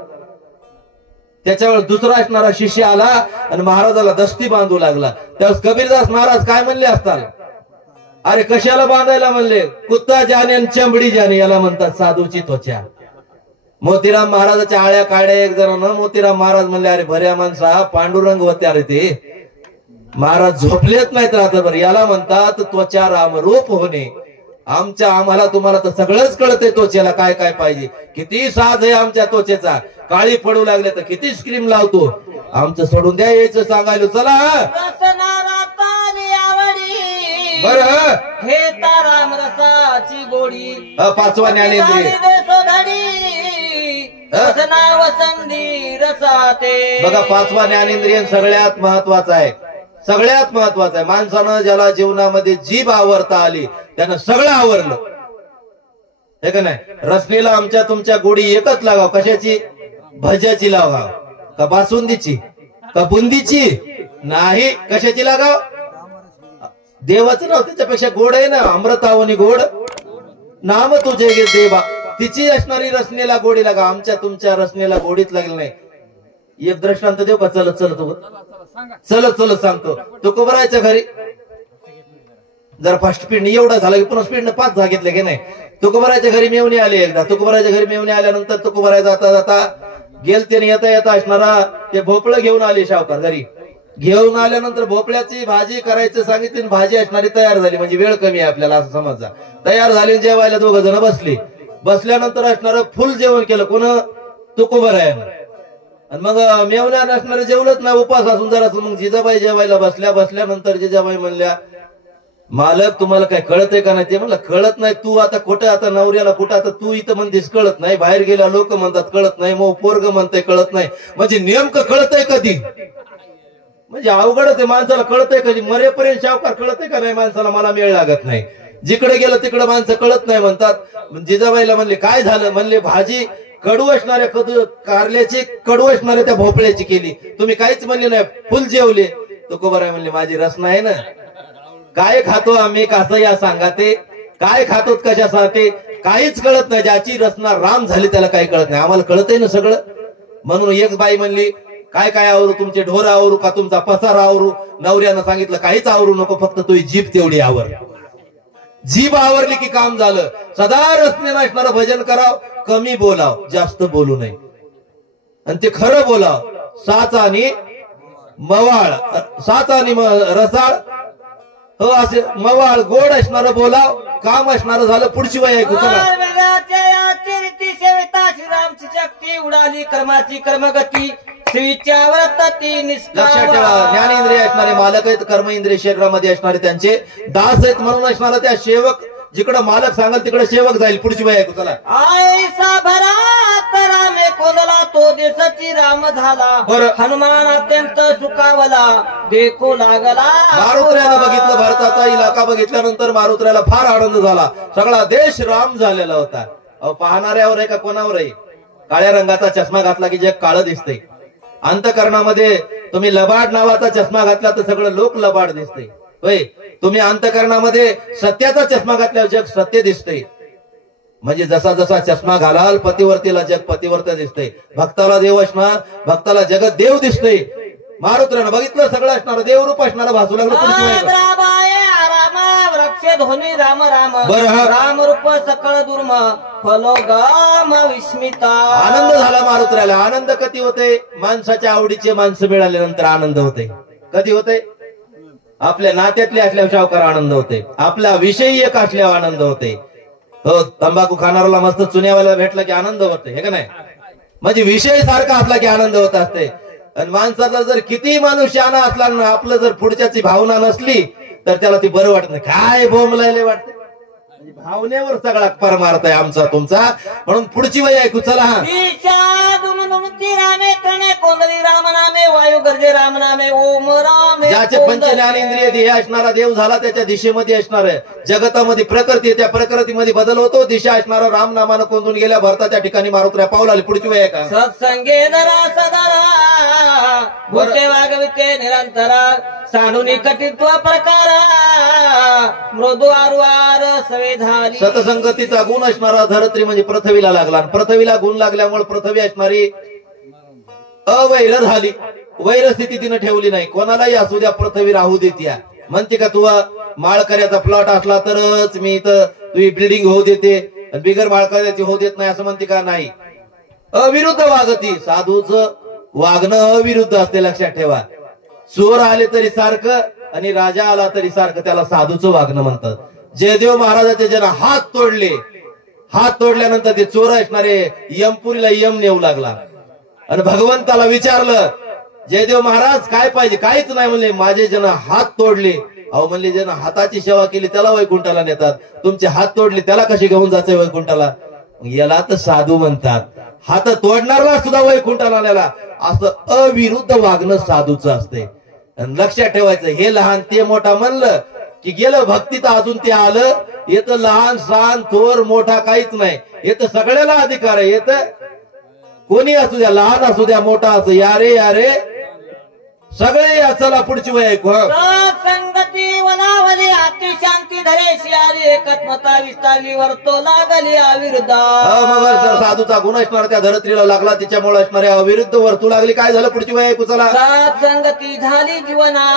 त्याच्यावर दुसरा असणारा शिष्य आला आणि महाराजाला दस्ती बांधू लागला. त्यावेळेस कबीरदास महाराज काय म्हणले असताल. अरे कशाला बांधायला म्हणले. कुत्ता जाने चंबडी जाने याला म्हणतात साधूची त्वचा. मोतीराम महाराजाच्या आळ्या काढ्या एक जणांना. मोतीराम महाराज म्हणले अरे भऱ्या माणसा पांडुरंग होते अरे ते. महाराज झोपलेत नाहीत रात्रभर. याला म्हणतात त्वचा रामरूप होणे. आम्हाला तुम्हाला तर सगळंच कळतंय त्वचेला काय काय पाहिजे. किती साज आहे आमच्या त्वचेचा. काळी पडू लागले तर किती स्क्रीम लावतो. आमचं सोडून द्या यायचं सांगायला. चला बर हे राम रसाची गोडी. पाचवा ज्ञानेंद्रिय बघा. पाचवा ज्ञानेंद्रिय सगळ्यात महत्वाचा आहे. सगळ्यात महत्वाचं आहे. माणसानं ज्याला जीवनामध्ये जीभ आवरता आली त्यानं सगळं आवरलं. हे का नाही. रसणीला आमच्या तुमच्या गोडी एकच लागाव. कशाची? भज्याची लागाव का बासुंदीची का बुंदीची? नाही. कशाची लागाव? देवाचं नाव त्याच्यापेक्षा गोड आहे ना. अमृतावनी गोड नाम तुझे गे देवा. तिची असणारी रसणीला गोडी लागा. आमच्या तुमच्या रसणीला गोडीत लागली नाही. एक दृष्टांत देऊ का? चलत चलत सांगतो. तुकोबरायच्या घरी जर फर्स्ट स्पीड एवढा झाला की पुन्हा स्पीड 5 घेतले की नाही. तुकोबरायच्या घरी मेवणी आले एकदा. तुकोबरायच्या घरी मेवणी आल्यानंतर तुकोबराय जाता जाता गेलते येता असणारा ते भोपळं घेऊन आले सावकार घरी. घेऊन आल्यानंतर भोपळ्याची भाजी करायचं सांगितली. भाजी असणारी तयार झाली. म्हणजे वेळ कमी आहे आपल्याला असं समजा. तयार झाली. जेवायला 2 जण बसले. बसल्यानंतर असणारं फुल जेवण केलं. कोण? तुकोबरायानं. आणि मग मेवण्या नसणारे जेवलंच नाही उपास असून जरा. मग जिजाबाई जेवायला बसल्यानंतर जिजाबाई म्हणल्या मालक तुम्हाला काय कळतंय का नाही? ते म्हणलं कळत नाही. तू आता कुठं आता नवऱ्याला कुठं आता तू इथं म्हणतेस कळत नाही. बाहेर गेल्या लोक म्हणतात कळत नाही. मग पोरग म्हणतंय कळत नाही. म्हणजे नेमकं कळतंय कधी? म्हणजे अवघडच आहे. माणसाला कळतंय कधी? मरेपर्यंत सावकार कळतंय का नाही माणसाला? मला मेळ लागत नाही. जिकडे गेलं तिकडे माणसं कळत नाही म्हणतात. जिजाबाईला म्हणले काय झालं? म्हणले भाजी कडू असणाऱ्या कारल्याची कडू असणाऱ्या त्या भोपळ्याची केली. तुम्ही काहीच म्हणले नाही. फुल जेवले. तुकोबाराय म्हणले माझी रसना आहे ना. काय खातो आम्ही कसं या सांगा. ते काय खातो कशासाठी काहीच कळत नाही. ज्याची रचना राम झाली त्याला काही कळत नाही. आम्हाला कळतंय ना सगळं. म्हणून एक बाई म्हणली काय काय आवरू? तुमचे ढोर आवरू का तुमचा पसारा आवरू? नवऱ्यानं सांगितलं काहीच आवरू नको. फक्त तुझी जीभ तेवढी आवर. जीभ आवरली की काम झालं. सदा रसने असणारं भजन कराव. कमी बोलाव. जास्त बोलू नये. आणि ते खरं बोलाव. साच आणि मवाळ. साच आणि रसाळ. हो असे मवाळ गोड असणारं बोलाव. काम असणारं झालं. पुढची वय ऐकू चला. श्रीरामची शक्ती उडाली कर्माची कर्मगती. लक्षात ठेवा. ज्ञानेंद्रिय असणारे मालक आहेत. कर्म इंद्रिय शरीरामध्ये असणारे त्यांचे दास आहेत. म्हणून असणारा त्या सेवक जिकडं मालक सांगाल तिकडे सेवक जाईल. पुढची वय ऐकू चला. आयसा भरात रामे कोंदला तो देशाची राम झाला. हनुमान अत्यंत सुखावला देखो लागला. मारुत्र्यानं बघितलं. भारताचा इलाका बघितल्यानंतर मारुत्र्याला फार आनंद झाला. सगळा देश राम झालेला होता. पाहणाऱ्यावर आहे का कोणावर आहे? काळ्या रंगाचा चष्मा घातला की जग काळं दिसतंय. अंतकरणामध्ये तुम्ही लबाड नावाचा चष्मा घातला तर सगळं लोक लबाड दिसतंय. होय. तुम्ही अंतकरणामध्ये सत्याचा चष्मा घातल्यावर जग सत्य दिसतंय. म्हणजे जसा जसा चष्मा घालाल पतिवर्तीला जग पतिवर्त दिसतंय. भक्ताला देव असणार. भक्ताला जगत देव दिसतंय. मारुत्र्यानं बघितलं सगळं असणार देवरूप असणार भासू लागलं. ध्वनी राम राम. राम रूप सकळ दुर्म फलोगाम विस्मिता. आनंद झाला मारुत्र्याला. आनंद कधी होते? माणसाच्या आवडीचे माणसं मिळाल्यानंतर आनंद होते. कधी होते? आपल्या नात्यातले असल्यावर सावकार आनंद होते. आपल्या विषयी एक असल्यावर आनंद होते. हो. तंबाखू खाणाऱ्याला मस्त चुन्यावाला भेटला की आनंद होते. हे का नाही? म्हणजे विषय सारखा असला की आनंद होत असते. आणि माणसाचा जर किती माणूस शहाणा असला ना आपलं जर पुढच्याची भावना नसली तर त्याला ती बरं वाटत नाही. काय बोंबलायले वाटते. भावनेवर सगळा परमार्थ आहे आमचा तुमचा. म्हणून पुढची वय ऐकू चला. राम नामे वायू गर्जे राम नामे ओम राम. ज्याचे पंच ज्ञानेंद्रिय ध्येय असणारा देव झाला त्याच्या दिशेमध्ये असणार आहे. जगतामध्ये प्रकृती त्या प्रकृतीमध्ये बदल होतो. दिशा असणारा राम नामानं कोंदून गेल्या भरताच्या ठिकाणी मारुत्र्या पाऊल आली. पुढची वय का? सत्संगे नरा सदारा भूते वागविते निरंतरा साडूनी कटित्व प्रकारा मृदू आरुवार सवे झाली. सतसंगतीचा गुण असणारा धरत्री म्हणजे पृथ्वीला लागला. पृथ्वीला गुण लागल्यामुळे पृथ्वी असणारी अवैर झाली. वैर स्थिती तिने ठेवली नाही. कोणालाही असू द्या पृथ्वी राहू देत या. म्हणते का तू माळकऱ्याचा प्लॉट असला तरच मी इथं तुझी बिल्डिंग होऊ देते. बिगर माळकऱ्याची होऊ देत नाही असं म्हणते का? नाही. अविरुद्ध वागती. साधूचं वागणं अविरुद्ध असते, लक्षात ठेवा. चोर आले तरी सारखं आणि राजा आला तरी सारखं, त्याला साधूचं वागणं म्हणतात. जयदेव महाराजाचे ज्यांना हात तोडले, हात तोडल्यानंतर ते चोर असणारे यमपुरीला यम नेऊ लागला आणि भगवंताला विचारलं, जयदेव महाराज काय पाहिजे? काहीच नाही म्हणले. माझे ज्यांना हात तोडले, अहो म्हणले ज्यांना हाताची सेवा केली त्याला वैकुंठाला नेतात, तुमचे हात तोडले त्याला कसे घेऊन जायचे वैकुंठाला? याला तर साधू म्हणतात. हात तोडणारा सुद्धा वैकुंठाला नेला. असं अविरुद्ध वागणं साधूचं असते. लक्षात ठेवायचं, हे लहान ते मोठा म्हणलं की गेलं भक्तीत अजून ते आलं. येत लहान सहान थोर मोठा काहीच नाही, येत सगळ्याला अधिकार आहे. येत कोणी असू द्या, लहान असू द्या मोठा असू, यारे यारे सगळे या. चला पुढची वय ऐकू. संगती वनावली अति शांती धरेशी आली, एकत्मता विस्तारली वर्तो लागली अविरुद्ध. साधूचा गुण असणार त्या धरत्रीला लागला, तिच्यामुळे असणारे अविरुद्ध वर्तू लागली. काय झालं पुढची वय ऐकू. चला. संगती झाली जीवना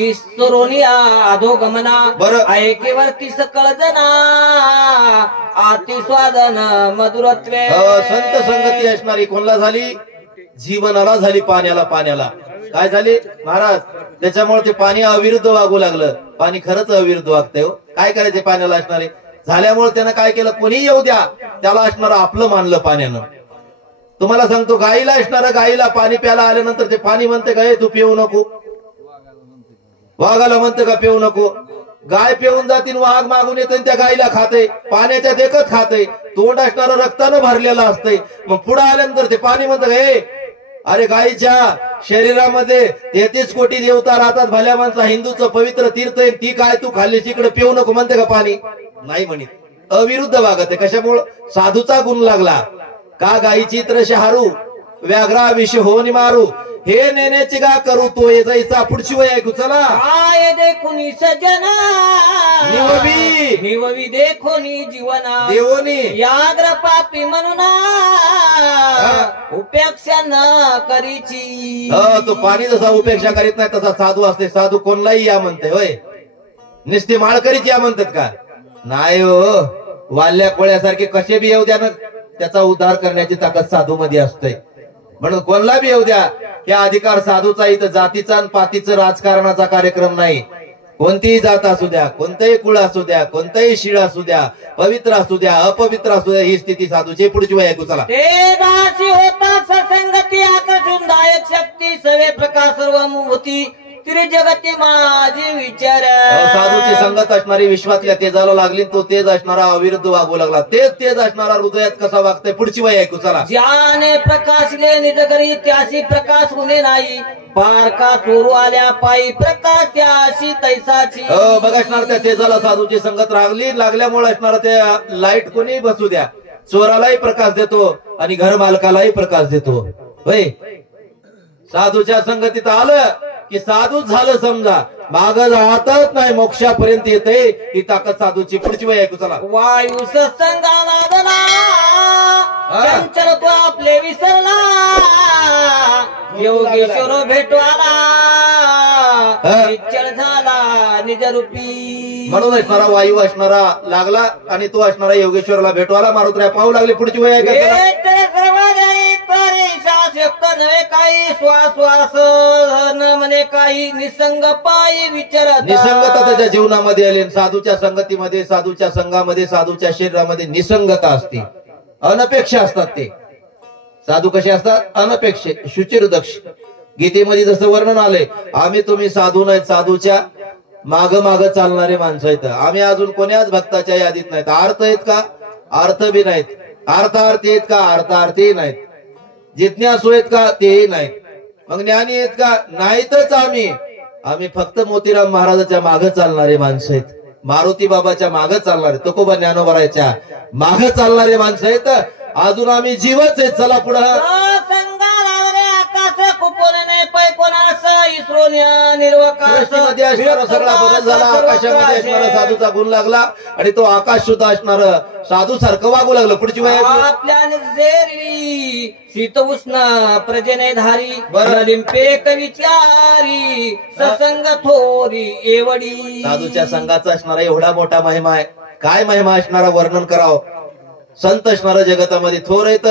ईश्वरोनी अधोगमना, बरं ऐकेवरती सकळ जना अतिस्वादन मधुरत्वे. संत संगती असणारी कोणला झाली? जीवनाला झाली, पाण्याला. पाण्याला काय झाली महाराज? त्याच्यामुळे ते पाणी अविरुद्ध वागू लागलं. पाणी खरंच अविरुद्ध वागतंय. काय करायचे पाण्याला असणारे? झाल्यामुळे त्यानं काय केलं? कोणी येऊ द्या, त्याला असणारं आपलं मानलं पाण्यानं. तुम्हाला सांगतो, गाईला असणारं, गाईला पाणी प्यायला आल्यानंतर ते पाणी म्हणते का, तू पिऊ नको? वाघाला म्हणते का पिऊ नको? गाय पिऊन जातील, वाघ मागून येते त्या गायला खाते, पाण्याच्या देखत खाते. तोंड असणारं रक्तानं भरलेलं असतंय. मग पुढे आल्यानंतर ते पाणी म्हणतं का, अरे गायीच्या शरीरामध्ये 33 कोटी देवता राहतात, भल्या माणसा, हिंदूचं पवित्र तीर्थ आहे, ती काय तू खाल्ली तिकडे पिऊ नको म्हणते का पाणी? नाही म्हणित. अविरुद्ध वागत आहे. कशामुळं? साधूचा गुण लागला. का गायीची त्रश हारू, व्याघ्रा विष होऊन मारू, हे नेण्याची का करू तो ये जायचा. पुढची वय ऐकू. चला. काय देखुनी सजना निववी देखोनी जीवना देवोनी याग्र पापी म्हणून उपेक्षा न करीची. तो पाणी जसा उपेक्षा करीत नाही तसा साधू असते. साधू कोणलाही या म्हणते होय, नुसते माळकरीच या म्हणतात का? नाही हो. वाल्या कोळ्यासारखे कसे बी येऊ द्या ना, त्याचा उद्धार करण्याची ताकद साधू मध्ये असते. म्हणून कोणला बी येऊ द्या, हे अधिकार साधूचा. इथं जातीचा आणि पातीचं राजकारणाचा कार्यक्रम नाही. कोणतीही जात असू द्या, कोणतंही कुळ असू द्या, कोणतंही शिळ असू द्या, पवित्र असू द्या, अपवित्र असू द्या, ही स्थिती साधूची. पुढची वय ऐकू. चला. ते दासी होता ससंगती आकर्षूनदायक शक्ती सवे प्रकाश सर्व होती त्रिजगती माझी विचार. साधूची संगत असणारी विश्वातल्या तेजाला लागली, तो तेज असणारा अविरुद्ध वागू लागला. तेच तेज असणारा हृदयात कसा वागतोय? पुढची वय ऐकू. चला. ज्याने प्रकाशले निज करी त्याशी प्रकाश होणे नाही, पारका चोरू आल्या पायी प्रकाश त्याशी तैसाची. बघ असणार त्या तेजाला साधूची संगत लागल्यामुळे असणार त्या लाईट कोणी बसू द्या, चोरालाही प्रकाश देतो आणि घर मालकालाही प्रकाश देतो. होय, साधूच्या संगतीत आलं की साधूच झालं समजा. माग जातच नाही, मोक्षापर्यंत येते ही ताकद साधूची. पुढची वय ऐकू. चला. वायू सत्संगाला दला चंचल तो आपले विसरला, योगेश्वर भेटू आला निश्चल झाला निजरूपी. म्हणून असणारा वायू असणारा लागला आणि तो असणारा योगेश्वराला भेटू आला. मारुत्र्या पाहू लागले. पुढची वय नव्हे काही श्वास न म्हणे काही निसंग पायी विचार. निसंगता त्याच्या जीवनामध्ये आली. साधूच्या संगतीमध्ये, साधूच्या संघामध्ये, साधूच्या शरीरामध्ये निसंगता असते, अनपेक्षा असतात. ते साधू कसे असतात? अनपेक्षे, शुचिर्दक्ष. गीतेमध्ये जसं वर्णन आलंय, आम्ही तुम्ही साधू नाहीत, साधूच्या माग माग चालणारे माणसं आहेत. आम्ही अजून कोण्याच भक्ताच्या यादीत नाहीत. अर्थ आहेत का? अर्थ बी नाहीत. अर्थार्थी आहेत का? अर्थार्थी नाहीत. जिज्ञासू आहेत का? तेही नाहीत. मग ज्ञानी आहेत का? नाहीतच. आम्ही फक्त मोतीराम महाराजाच्या माग चालणारे माणसं आहेत, मारुती बाबाच्या माग चालणारे, तुकोबा ज्ञानोबराच्या माग चालणारे माणसं आहेत. अजून आम्ही जीवच आहेत. चला पुढे. सगळा बदल झाला. आकाशामध्ये असणारा साधूचा गुण लागला आणि तो आकाश सुद्धा असणार साधू सारखं वागू लागलं. पुढची वय. आपल्या शीत उष्ण प्रजने धारी लिंपेक विचारी ससंग थोरी एवढी. साधूच्या संघाचा असणारा एवढा मोठा महिमा आहे. काय महिमा असणारा वर्णन करावं. संत असणारा जगतामध्ये थोर येत,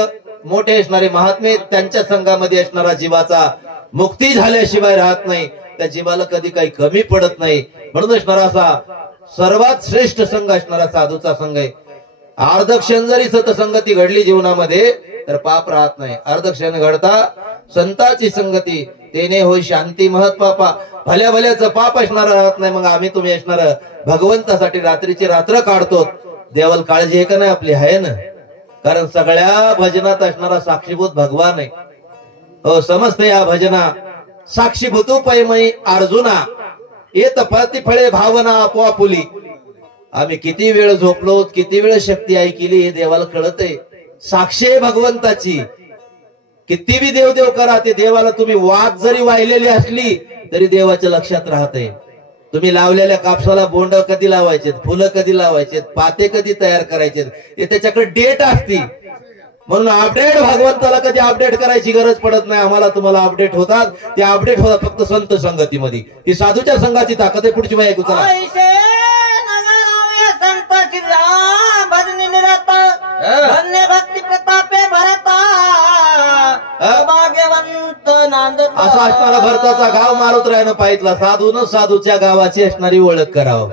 मोठे असणारे महात्मे त्यांच्या संघामध्ये असणारा जीवाचा मुक्ती झाल्याशिवाय राहत नाही, त्या जीवाला कधी काही कमी पडत नाही. म्हणून असणारा असा सर्वात श्रेष्ठ संघ असणारा साधूचा संघ आहे. अर्धक्षण जरी सतसंगती घडली जीवनामध्ये तर पाप राहत नाही. अर्धक्षण घडता संताची संगती तेने होय शांती महत पापा. भल्या भल्याचं पाप असणार राहत नाही. मग आम्ही तुम्ही असणार भगवंतासाठी रात्रीची रात्र काढतो. देवाला काळजी आहे का नाही आपली? आहे ना. कारण सगळ्या भजनात असणारा साक्षीभूत भगवान आहे. हो समजते या भजना साक्षीभूतो पैमयी अर्जुना येत फळती फळे भावना आपोआपुली. आम्ही किती वेळ झोपलो, किती वेळ शक्ती ऐकली हे देवाला कळतंय. साक्षी आहे भगवंताची. किती बी देव करा ते देवाला तुम्ही वाद जरी वाहिलेली असली तरी देवाच्या लक्षात राहते. तुम्ही लावलेल्या कापसाला बोंड कधी लावायचे, फुलं कधी लावायचे, पाते कधी तयार करायचे हे त्याच्याकडे डेट असती. म्हणून अपडेट भगवंताला कधी अपडेट करायची गरज पडत नाही. आम्हाला तुम्हाला अपडेट होतात. ते अपडेट होतात फक्त संत संगतीमध्ये. ही साधूच्या संघाची ताकद आहे. पुढची माहिती ऐकू चला. भक्ती प्रतापे भरता भाग्यवंत नांद. असा असणारा भरताचा गाव मारुतरायानं पाहितला. साधून साधूच्या गावाची असणारी ओळख करावं.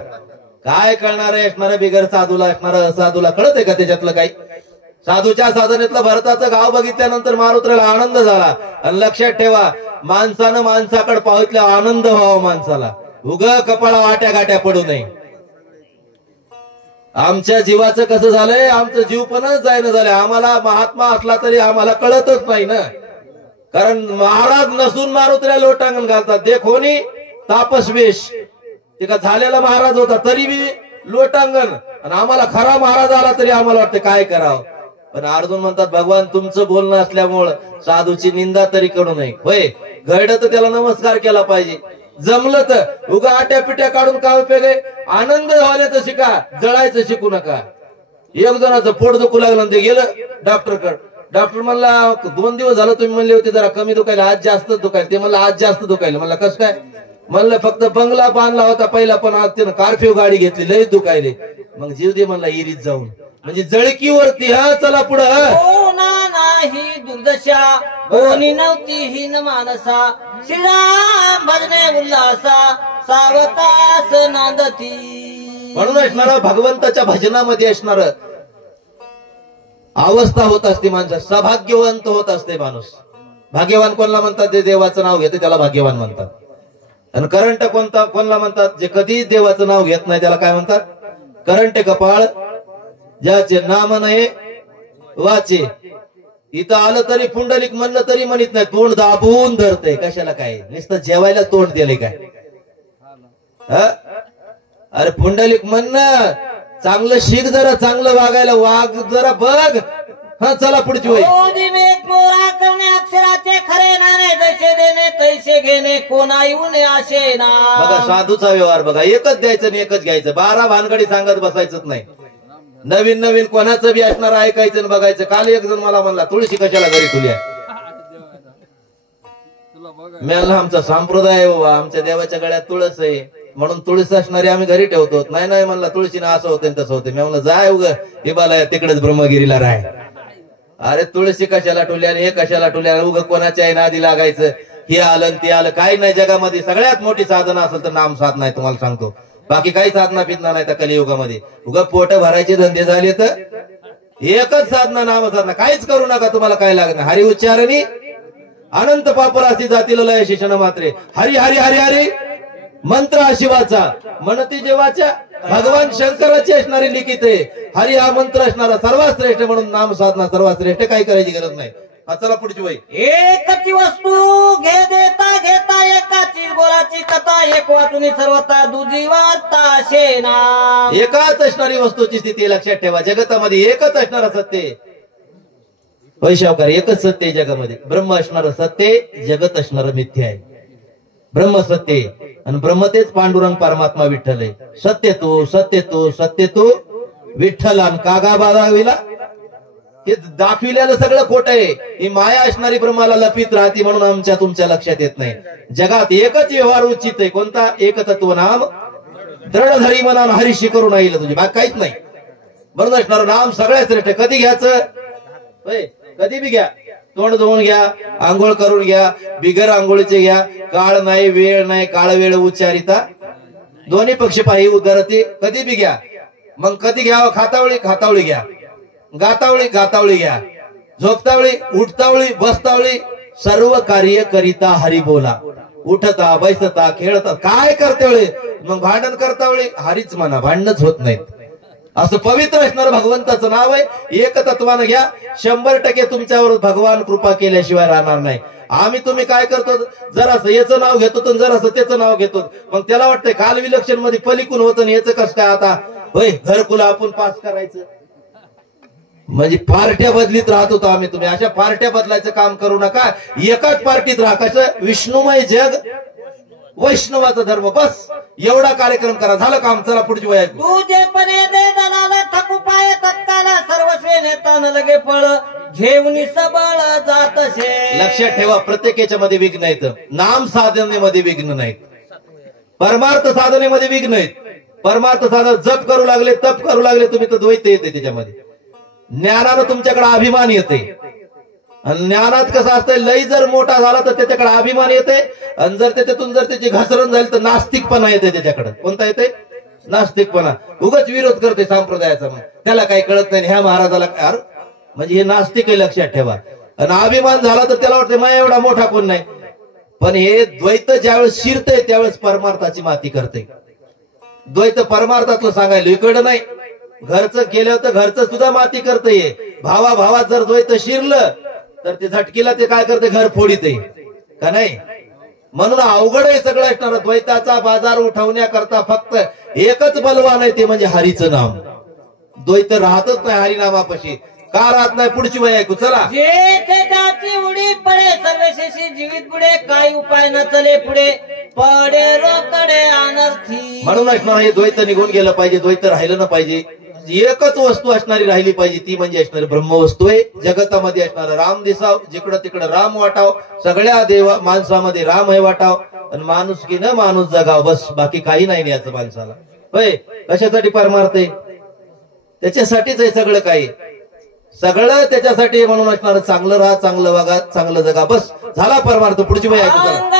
काय कळणार आहे असणाऱ्या बिगर साधूला? असणारा साधूला कळत आहे का त्याच्यातलं काही? साधूच्या साधनेतलं भरताचं गाव बघितल्यानंतर मारुतरायाला आनंद झाला. आणि लक्षात ठेवा, माणसानं माणसाकडे पाहितल्या आनंद व्हावा माणसाला. उग कपाळा वाट्या गाट्या पडू नये. आमच्या जीवाचं कसं झालंय? आमचं जीव पण जायनं झालंय. आम्हाला महात्मा असला तरी आम्हाला कळतच नाही ना. कारण महाराज नसून मारुतऱ्या लोटांगण घालतात. देखोनी तापसवेश. ते का झालेला महाराज होता तरी बी लोटांगण. आणि आम्हाला खरा महाराज आला तरी आम्हाला वाटतं काय करावं. पण अर्जुन म्हणतात भगवान तुमचं बोलणं असल्यामुळं साधूची निंदा तरी करू नये. होय घडलं तर त्याला नमस्कार केला पाहिजे. जमलं तर उगा आट्या पिट्या काढून काय उपयोग आहे? आनंद व्हायचं शिका, जळायचं शिकू नका. एक जणाचं पोट दुखू लागलं ते गेलं डॉक्टरकडे. डॉक्टर म्हणला 2 दिवस झालं तुम्ही म्हणले होते जरा कमी दुखायला, आज जास्त दुखायला. ते म्हणलं आज जास्त दुखायला. म्हणलं कसं काय? म्हणलं फक्त बंगला बांधला होता पहिला, पण आज त्यानं कार्फ्यू गाडी घेतली, लय दुखायले. मग जीव दे म्हणला इरीत जाऊन. म्हणजे जळकीवरती. हा चला पुढं. नाही दुर्दशा कोणी नव्हती हीन मानसा. श्रीराम भजने उल्हासा सावकाश नांदती. म्हणून असणारा भगवंताच्या भजनामध्ये असणार अवस्था होत असते माणसा. सौभाग्यवंत होत असते माणूस. भाग्यवान कोणाला म्हणतात? जे देवाचं नाव घेते त्याला भाग्यवान म्हणतात. आणि करंट कोणाला म्हणतात? जे कधी देवाचं नाव घेत नाही त्याला काय म्हणतात? करंट कपाळ ज्याचे नाम नाही वाचे. इथं आलं तरी पुंडलिक म्हणलं तरी म्हणत नाही. तोंड दाबून धरते. कशाला? काय नुसतं जेवायला तोंड दिले काय? अरे पुंडलिक म्हणणं चांगलं शिक, जरा चांगलं वागायला वाग जरा बघ. हा चला पुढची वय. करणे अक्षराचे खरे नाणे जैसे देणे तैसे घेणे कोणा येऊ नये असे ना. बघा साधूचा व्यवहार बघा. एकच द्यायचं आणि एकच घ्यायचं. 12 भानगडी सांगत बसायचंच नाही. नवीन नवीन कोणाचं बी असणार ऐकायचं आणि बघायचं. काल एक जण मला म्हणला तुळशी कशाला घरी तुल्या? मी आमचा संप्रदाय आहे बाबा, आमच्या देवाच्या गळ्यात तुळस आहे म्हणून तुळस असणारी आम्ही घरी ठेवतो. नाही म्हणला तुळशीनं असं होतं तसं होतं. मी म्हणलं जाय उग हिबाला तिकडेच ब्रह्मगिरीला राह. अरे तुळशी कशाला टुल्या आणि हे कशाला टुल्या? उग कोणाच्या नादी लागायचं. हे आलं ते आलं. काही नाही जगामध्ये. सगळ्यात मोठी साधना असेल तर नाम साधना आहे. तुम्हाला सांगतो बाकी काही साधना पिधना नाही. तर कलियुगामध्ये उगा पोट भरायचे धंदे झाले तर एकच साधना नाम साधना. काहीच करू नका. तुम्हाला काय लागणार? हरी उच्चारणी अनंत पापराशी जातील लय शिक्षण मात्रे. हरी हरी हरी हरी मंत्र शिवाचा म्हणती जेवाच्या. भगवान शंकराची असणारी लिखित आहे. हरी हा मंत्र असणारा सर्वात श्रेष्ठ. म्हणून नाम साधना सर्वात श्रेष्ठ. काही करायची गरज नाही. चला पुढची वय. एकची वस्तू घे देता घेता एकाची बोलाची कथा. एक वाचून सर्वता दुजी वार्ता शेना. एकाच असणारी वस्तूची स्थिती लक्षात ठेवा. जगतामध्ये एकच असणारा सत्य. वैशावकार एकच सत्य आहे जगामध्ये. ब्रह्म असणारं सत्य, जगत असणारं मिथ्य आहे. ब्रह्म सत्य आणि ब्रह्म तेच पांडुरंग परमात्मा विठ्ठल आहे. सत्य तो सत्य तो सत्य तो विठ्ठल. आणि कागा बागावीला हे दाखविलेलं सगळं खोट आहे. ही माया असणारी ब्रह्माला लपित राहते म्हणून आमच्या तुमच्या लक्षात येत नाही. जगात एकच व्यवहार उचित आहे. कोणता? एक तत्व नाम दृढ धरी मना हरीशी करून येईल तुझी बाग काहीच नाही. म्हणून असणार नाम सगळ्यात श्रेष्ठ. कधी घ्यायचं? कधी बी घ्या, तोंड धुवून घ्या, आंघोळ करून घ्या, बिगर आंघोळीचे घ्या, काळ नाही वेळ नाही, काळ वेळ उच्चारिता दोन्ही पक्ष पाही उद्धरते, कधी बी घ्या. मग कधी घ्यावं, खातावळी घ्या, गातावळी घ्या, झोपतावळी, उठतावळी, बसतावळी, सर्व कार्य करिता हरी बोला. उठता बैसता खेळता काय करते वेळी, मग भांडण करता वेळी हरीच म्हणा, भांडणच होत नाहीत. असं पवित्र असणार भगवंताचं नाव आहे. एक तत्वानं घ्या, 100% तुमच्यावर भगवान कृपा केल्याशिवाय राहणार नाही. आम्ही तुम्ही काय करतो, जरासं याचं नाव घेतो तर जरासं त्याचं नाव घेतो, मग त्याला वाटतंय काल विलक्षण मध्ये पलिकून होतं, याचं कसं काय आता होय घरकुला आपण पास करायचं. म्हणजे पार्ट्या बदलीत राहत होतो आम्ही, तुम्ही अशा पार्ट्या बदलायचं काम करू नका. एकाच पार्टीत राहा. कसं विष्णुमय जग वैष्णवाचा धर्म, बस एवढा कार्यक्रम करा, झालं काम. चला पुढची वय ऐकू. तुझेपणे दे दलाला थकू पाय तत्काला सर्वस्वे नेता न लगे पळ घेऊन सबळ जातसे. लक्षात ठेवा, प्रत्येक याच्यामध्ये विघ्न आहेत. नाम साधनेमध्ये विघ्न नाहीत, परमार्थ साधनेमध्ये विघ्न आहेत. परमार्थ साधन जप करू लागले, तप करू लागले तुम्ही तर द्वैत येते त्याच्यामध्ये. ज्ञानानं तुमच्याकडे अभिमान येते, आणि ज्ञानात कसं असतंय, लय जर मोठा झाला तर त्याच्याकडे अभिमान येते, आणि जर त्याच्यातून जर त्याची घसरण झाली तर नास्तिकपणा येते त्याच्याकडे. कोणता येते? नास्तिकपणा. उगाच विरोध करते संप्रदायाचा, मग त्याला काही कळत नाही, ह्या महाराजाला यार म्हणजे हे नास्तिक आहे, लक्षात ठेवा. आणि अभिमान झाला तर त्याला वाटतं मग एवढा मोठा कोण नाही. पण हे द्वैत ज्यावेळेस शिरतंय त्यावेळेस परमार्थाची माती करते. द्वैत परमार्थातलं सांगायला इकडं नाही, घरचं केलं तर घरचं सुद्धा माती करते. भावात जर द्वैत शिरलं तर ते झटकीला ते काय करते, घर फोडीते का नाही. म्हणून अवघड आहे सगळं असणार. द्वैताचा बाजार उठवण्याकरता फक्त एकच बलवान आहे, ते म्हणजे हरीचं नाम. द्वैत राहतच नाही हरिनामापाशी. का राहत नाही? पुढची वय ऐकू. चला. जे त्याची उडी पडे सर्वशेषी जीवित पुढे, काही उपाय न चले पुढे पडे रोकडे अनर्थी. म्हणून असणार हे द्वैत निघून गेलं पाहिजे, द्वैत राहिलं न पाहिजे. एकच वस्तू असणारी राहिली पाहिजे, ती म्हणजे असणारी ब्रह्मवस्तू आहे. जगतामध्ये असणार राम दिसाव, जिकडं तिकडं राम वाटाव, सगळ्या देवा माणसामध्ये राम हे वाटाव, आणि माणूस की न माणूस जगाव, बस बाकी काही नाही याचं माणसाला. होय, कशासाठी परमार्थ आहे? त्याच्यासाठीच आहे सगळं काही, सगळं त्याच्यासाठी. म्हणून असणार चांगलं राहा, चांगलं वागा, चांगलं जगा, बस झाला परमार्थ. पुढची वेळ ऐकू.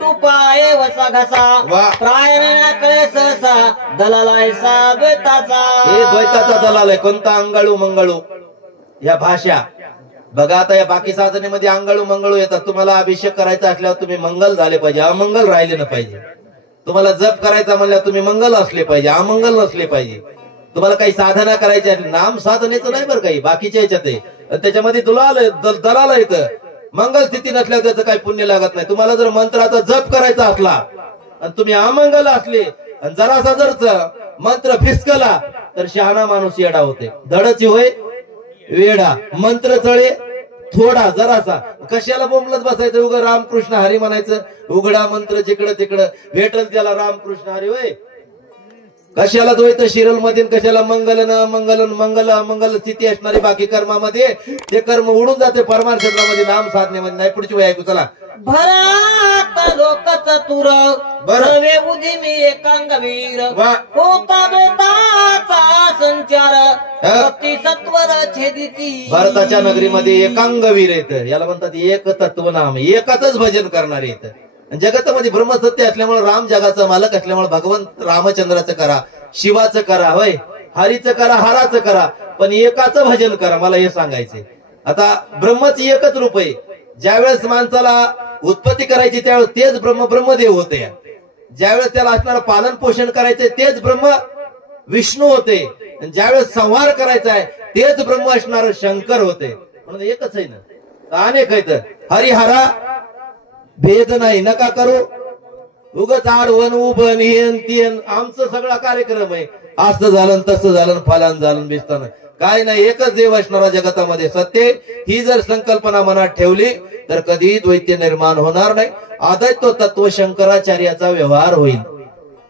तुपाय वसा घसा प्रायणा कळे सहसा दलालायसा द्वैताचा. हे द्वैताचा दलाल आहे. कोणता? अंगाळू मंगळू या भाषा बघा. आता या बाकी साधनेमध्ये अंगाळू मंगळू येतात. तुम्हाला अभिषेक करायचा असल्यावर तुम्ही मंगल झाले पाहिजे, अमंगल राहिले न पाहिजे. तुम्हाला जप करायचा म्हणल्यावर तुम्ही मंगल असले पाहिजे, अमंगल नसले पाहिजे. तुम्हाला काही साधना करायची आहे, नाम साधनेचं नाही बरं काही, बाकीच्या याच्यात आहे. त्याच्यामध्ये दलाल येतं. मंगल स्थिती नसल्यावर त्याचं काही पुण्य लागत नाही. तुम्हाला जर मंत्राचा जप करायचा असला आणि तुम्ही अमंगल असले आणि जरासा जर मंत्र फिसकला तर शहाणा माणूस येडा होते. धडची होय वेडा, मंत्र चळे थोडा जरासा. कशाला बोंबलत बसायचं, उगा रामकृष्ण हरी म्हणायचं. उघडा मंत्र जिकडं तिकडं भेटल त्याला रामकृष्ण हरी. होय, कशाला द्वैत शिरल मध्ये, कशाला मंगल स्थिती असणारी बाकी कर्मामध्ये ते कर्म उडून जाते. परमार्थ क्षेत्रामध्ये नाम साधनेमध्ये नाही. पुढची वेळ ऐकू. चला. भरात लोक चतुर सर्वे उदिमी एकांगवीर होता दोताचा संचार प्रति सत्वर छेदिती. भारताच्या नगरीमध्ये एकांगवीर येत, याला म्हणतात एक तत्व नाम, एकच भजन करणारे येत. जगतामध्ये ब्रह्मसत्य असल्यामुळे, राम जगाचा मालक असल्यामुळे भगवंत रामचंद्राचं करा, शिवाचं करा, होय हरीचं करा, हराचं करा, पण एकाचं भजन करा. मला हे सांगायचंय. आता ब्रह्मच एकच रूप आहे. ज्यावेळेस माणसाला उत्पत्ती करायची त्यावेळेस तेच ब्रह्मदेव होते. ज्यावेळेस त्याला असणारं पालन पोषण करायचंय तेच ब्रह्म विष्णू होते. ज्यावेळेस संहार करायचा आहे तेच ब्रह्म असणार शंकर होते. म्हणून एकच आहे ना, अनेक आहेत. हरिहरा भेद नाही, नका करू उगच आडवण उभन हेन तेन. आमचं सगळा कार्यक्रम आहे, असं झालं तसं झालं फलान झालं बेसताना काय नाही. एकच देव असणारा जगतामध्ये सत्य. ही जर संकल्पना मनात ठेवली तर कधी द्वैत निर्माण होणार नाही. अद्वैत तत्व शंकराचार्याचा व्यवहार होईल.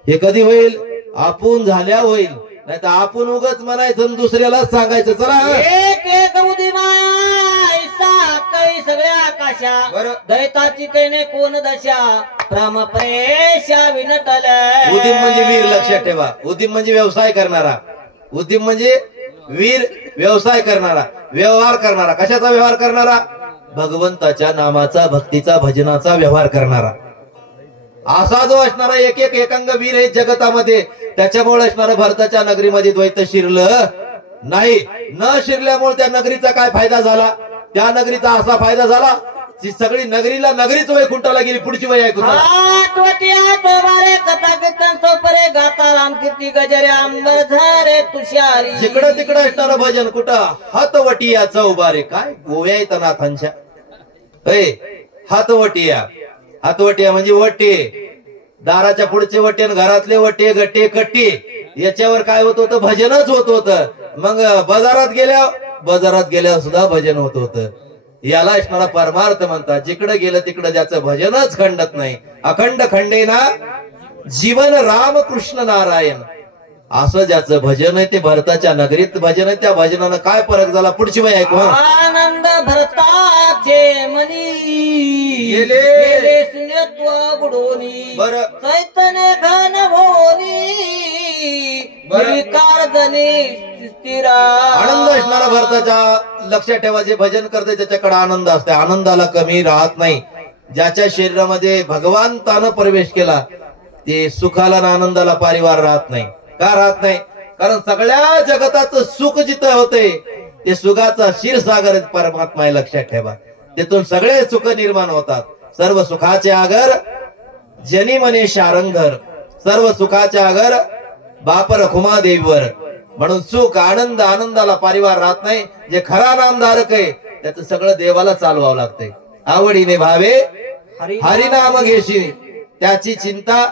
हे कधी होईल? आपण झाल्या होईल, नाही तर आपण उगाच म्हणायचं दुसऱ्यालाच सांगायचं. चला. एक एक उदिमाया काही सगळ्या आकाशा दैताची तेने कोण दशा प्राम प्रेशा विनटल. उदिम म्हणजे वीर, लक्षात ठेवा. उदिम म्हणजे व्यवसाय करणारा, उदिम म्हणजे वीर व्यवसाय करणारा, व्यवहार करणारा. कशाचा व्यवहार करणारा? भगवंताच्या नामाचा, भक्तीचा, भजनाचा व्यवहार करणारा. असा जो असणारा एक एक एकांग वीर आहे जगतामध्ये, त्याच्यामुळे असणारा भारताच्या नगरीमध्ये द्वैत शिरलं नाही. न शिरल्यामुळे त्या नगरीचा काय फायदा झाला? त्या नगरीचा असा फायदा झाला की सगळी नगरीला नगरीच वैकुंठाला गेली. पुढची वय ऐकू जिकडं तिकडं असणारं भजन कुठं? हातवटिया चौबारे. काय गोव्या येत नाथांच्या हातवटिया. हातवटिया म्हणजे वटे, दाराच्या पुढचे वटे, घरातले वटे, गट्टे कट्टी. याच्यावर काय होत होतं? भजनच होत होतं. मग बाजारात गेल्यावर सुद्धा भजन होत होतं. याला असणारा परमार्थ म्हणतात. जिकडे गेलं तिकडे ज्याचं भजनच खंडत नाही. अखंड खंडेना जीवन रामकृष्ण नारायण, असं ज्याचं भजन आहे ते भरताच्या नगरीत भजन आहे. त्या भजनानं काय फरक झाला? पुढची वय ऐकू. आनंद भरताचे मनी गेले शून्यत्व बुडोनी, बरं चैतन्य घन भोनी, आनंद असणारा भरताच्या. लक्षात ठेवा, जे भजन करते त्याच्याकडे आनंद असते. आनंदाला कमी राहत नाही. ज्याच्या शरीरामध्ये भगवंतानं प्रवेश केला ते सुखाला ना आनंदाला पारिवार राहत नाही. का राहत नाही? कारण सगळ्या जगताचं सुख जिथं होते ते सुखाचा क्षीरसागर परमात्मा आहे. लक्षात ठेवा, तिथून सगळे सुख निर्माण होतात. सर्व सुखाचे आगर जनी मने शारंगर, सर्व सुखाचे आगर बाप रखुमा देवीवर. म्हणून सुख आनंद आनंदाला पारिवार राहत नाही. जे खरा नामधारक आहे त्याचं सगळं देवाला चालवावं लागतंय. आवडीने भावे हरिनाम घेशी, त्याची चिंता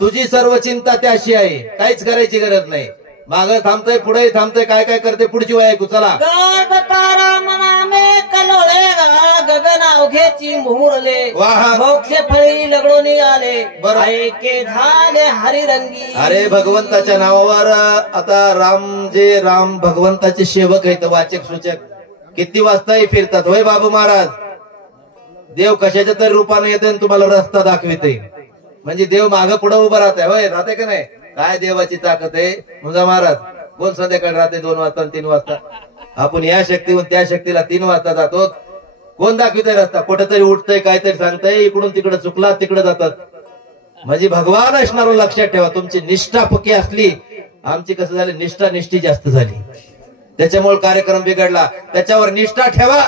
तुझी सर्व चिंता त्याशी आहे. काहीच करायची गरज नाही. माग थांबतोय, पुढे थांबतोय, काय काय करते? पुढची वय ऐकू. चला. गगन अवघेची मुहुरले, वाह. मोक्ष फळी लगडून आले, ऐके झाले हरिरंगी. अरे भगवंताच्या नावावर आता राम भगवंताचे सेवक आहेत, वाचक सूचक किती वाजताही फिरतात. होय बाबू महाराज, देव कशाच्या तरी रूपाने येते आणि तुम्हाला रस्ता दाखविते. म्हणजे देव मागं पुढे उभं राहतंय. होय, राहते का नाही? काय देवाची ताकद आहे. मुंजा महाराज कोण संध्याकाळी राहते 2 वाजता 3 वाजता. आपण या शक्तीहून त्या शक्तीला 3 वाजता जातो. कोण दाखवितय रस्ता? कुठेतरी उठतंय, काहीतरी सांगतंय, इकडून तिकडे चुकला तिकडे जातात. म्हणजे भगवान असणार. लक्षात ठेवा, तुमची निष्ठा पक्की असली. आमची कसं झाली? निष्ठा निष्ठी जास्त झाली, त्याच्यामुळे कार्यक्रम बिघडला. त्याच्यावर निष्ठा ठेवा,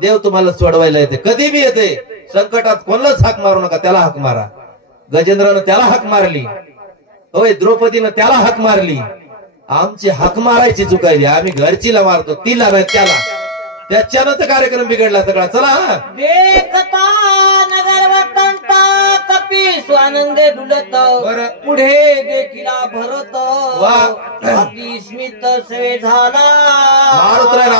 देव तुम्हाला सोडवायला येते. कधी बी येते. संकटात कोणालाच हाक मारू नका, त्याला हाक मारा. गजेंद्रनं त्याला हाक मारली. होय, द्रौपदीनं त्याला हाक मारली. आमची हाक मारायची चुकायली. आम्ही घरचीला मारतो, तिला नाही त्याला. त्याच्यानं तर कार्यक्रम बिघडला सगळा. चला. देखता नगर वटंता कपी स्वानंदे डुलत, पुढे देखिला भरत, वा. अति स्मित सेवे झाला. आतापर्यंत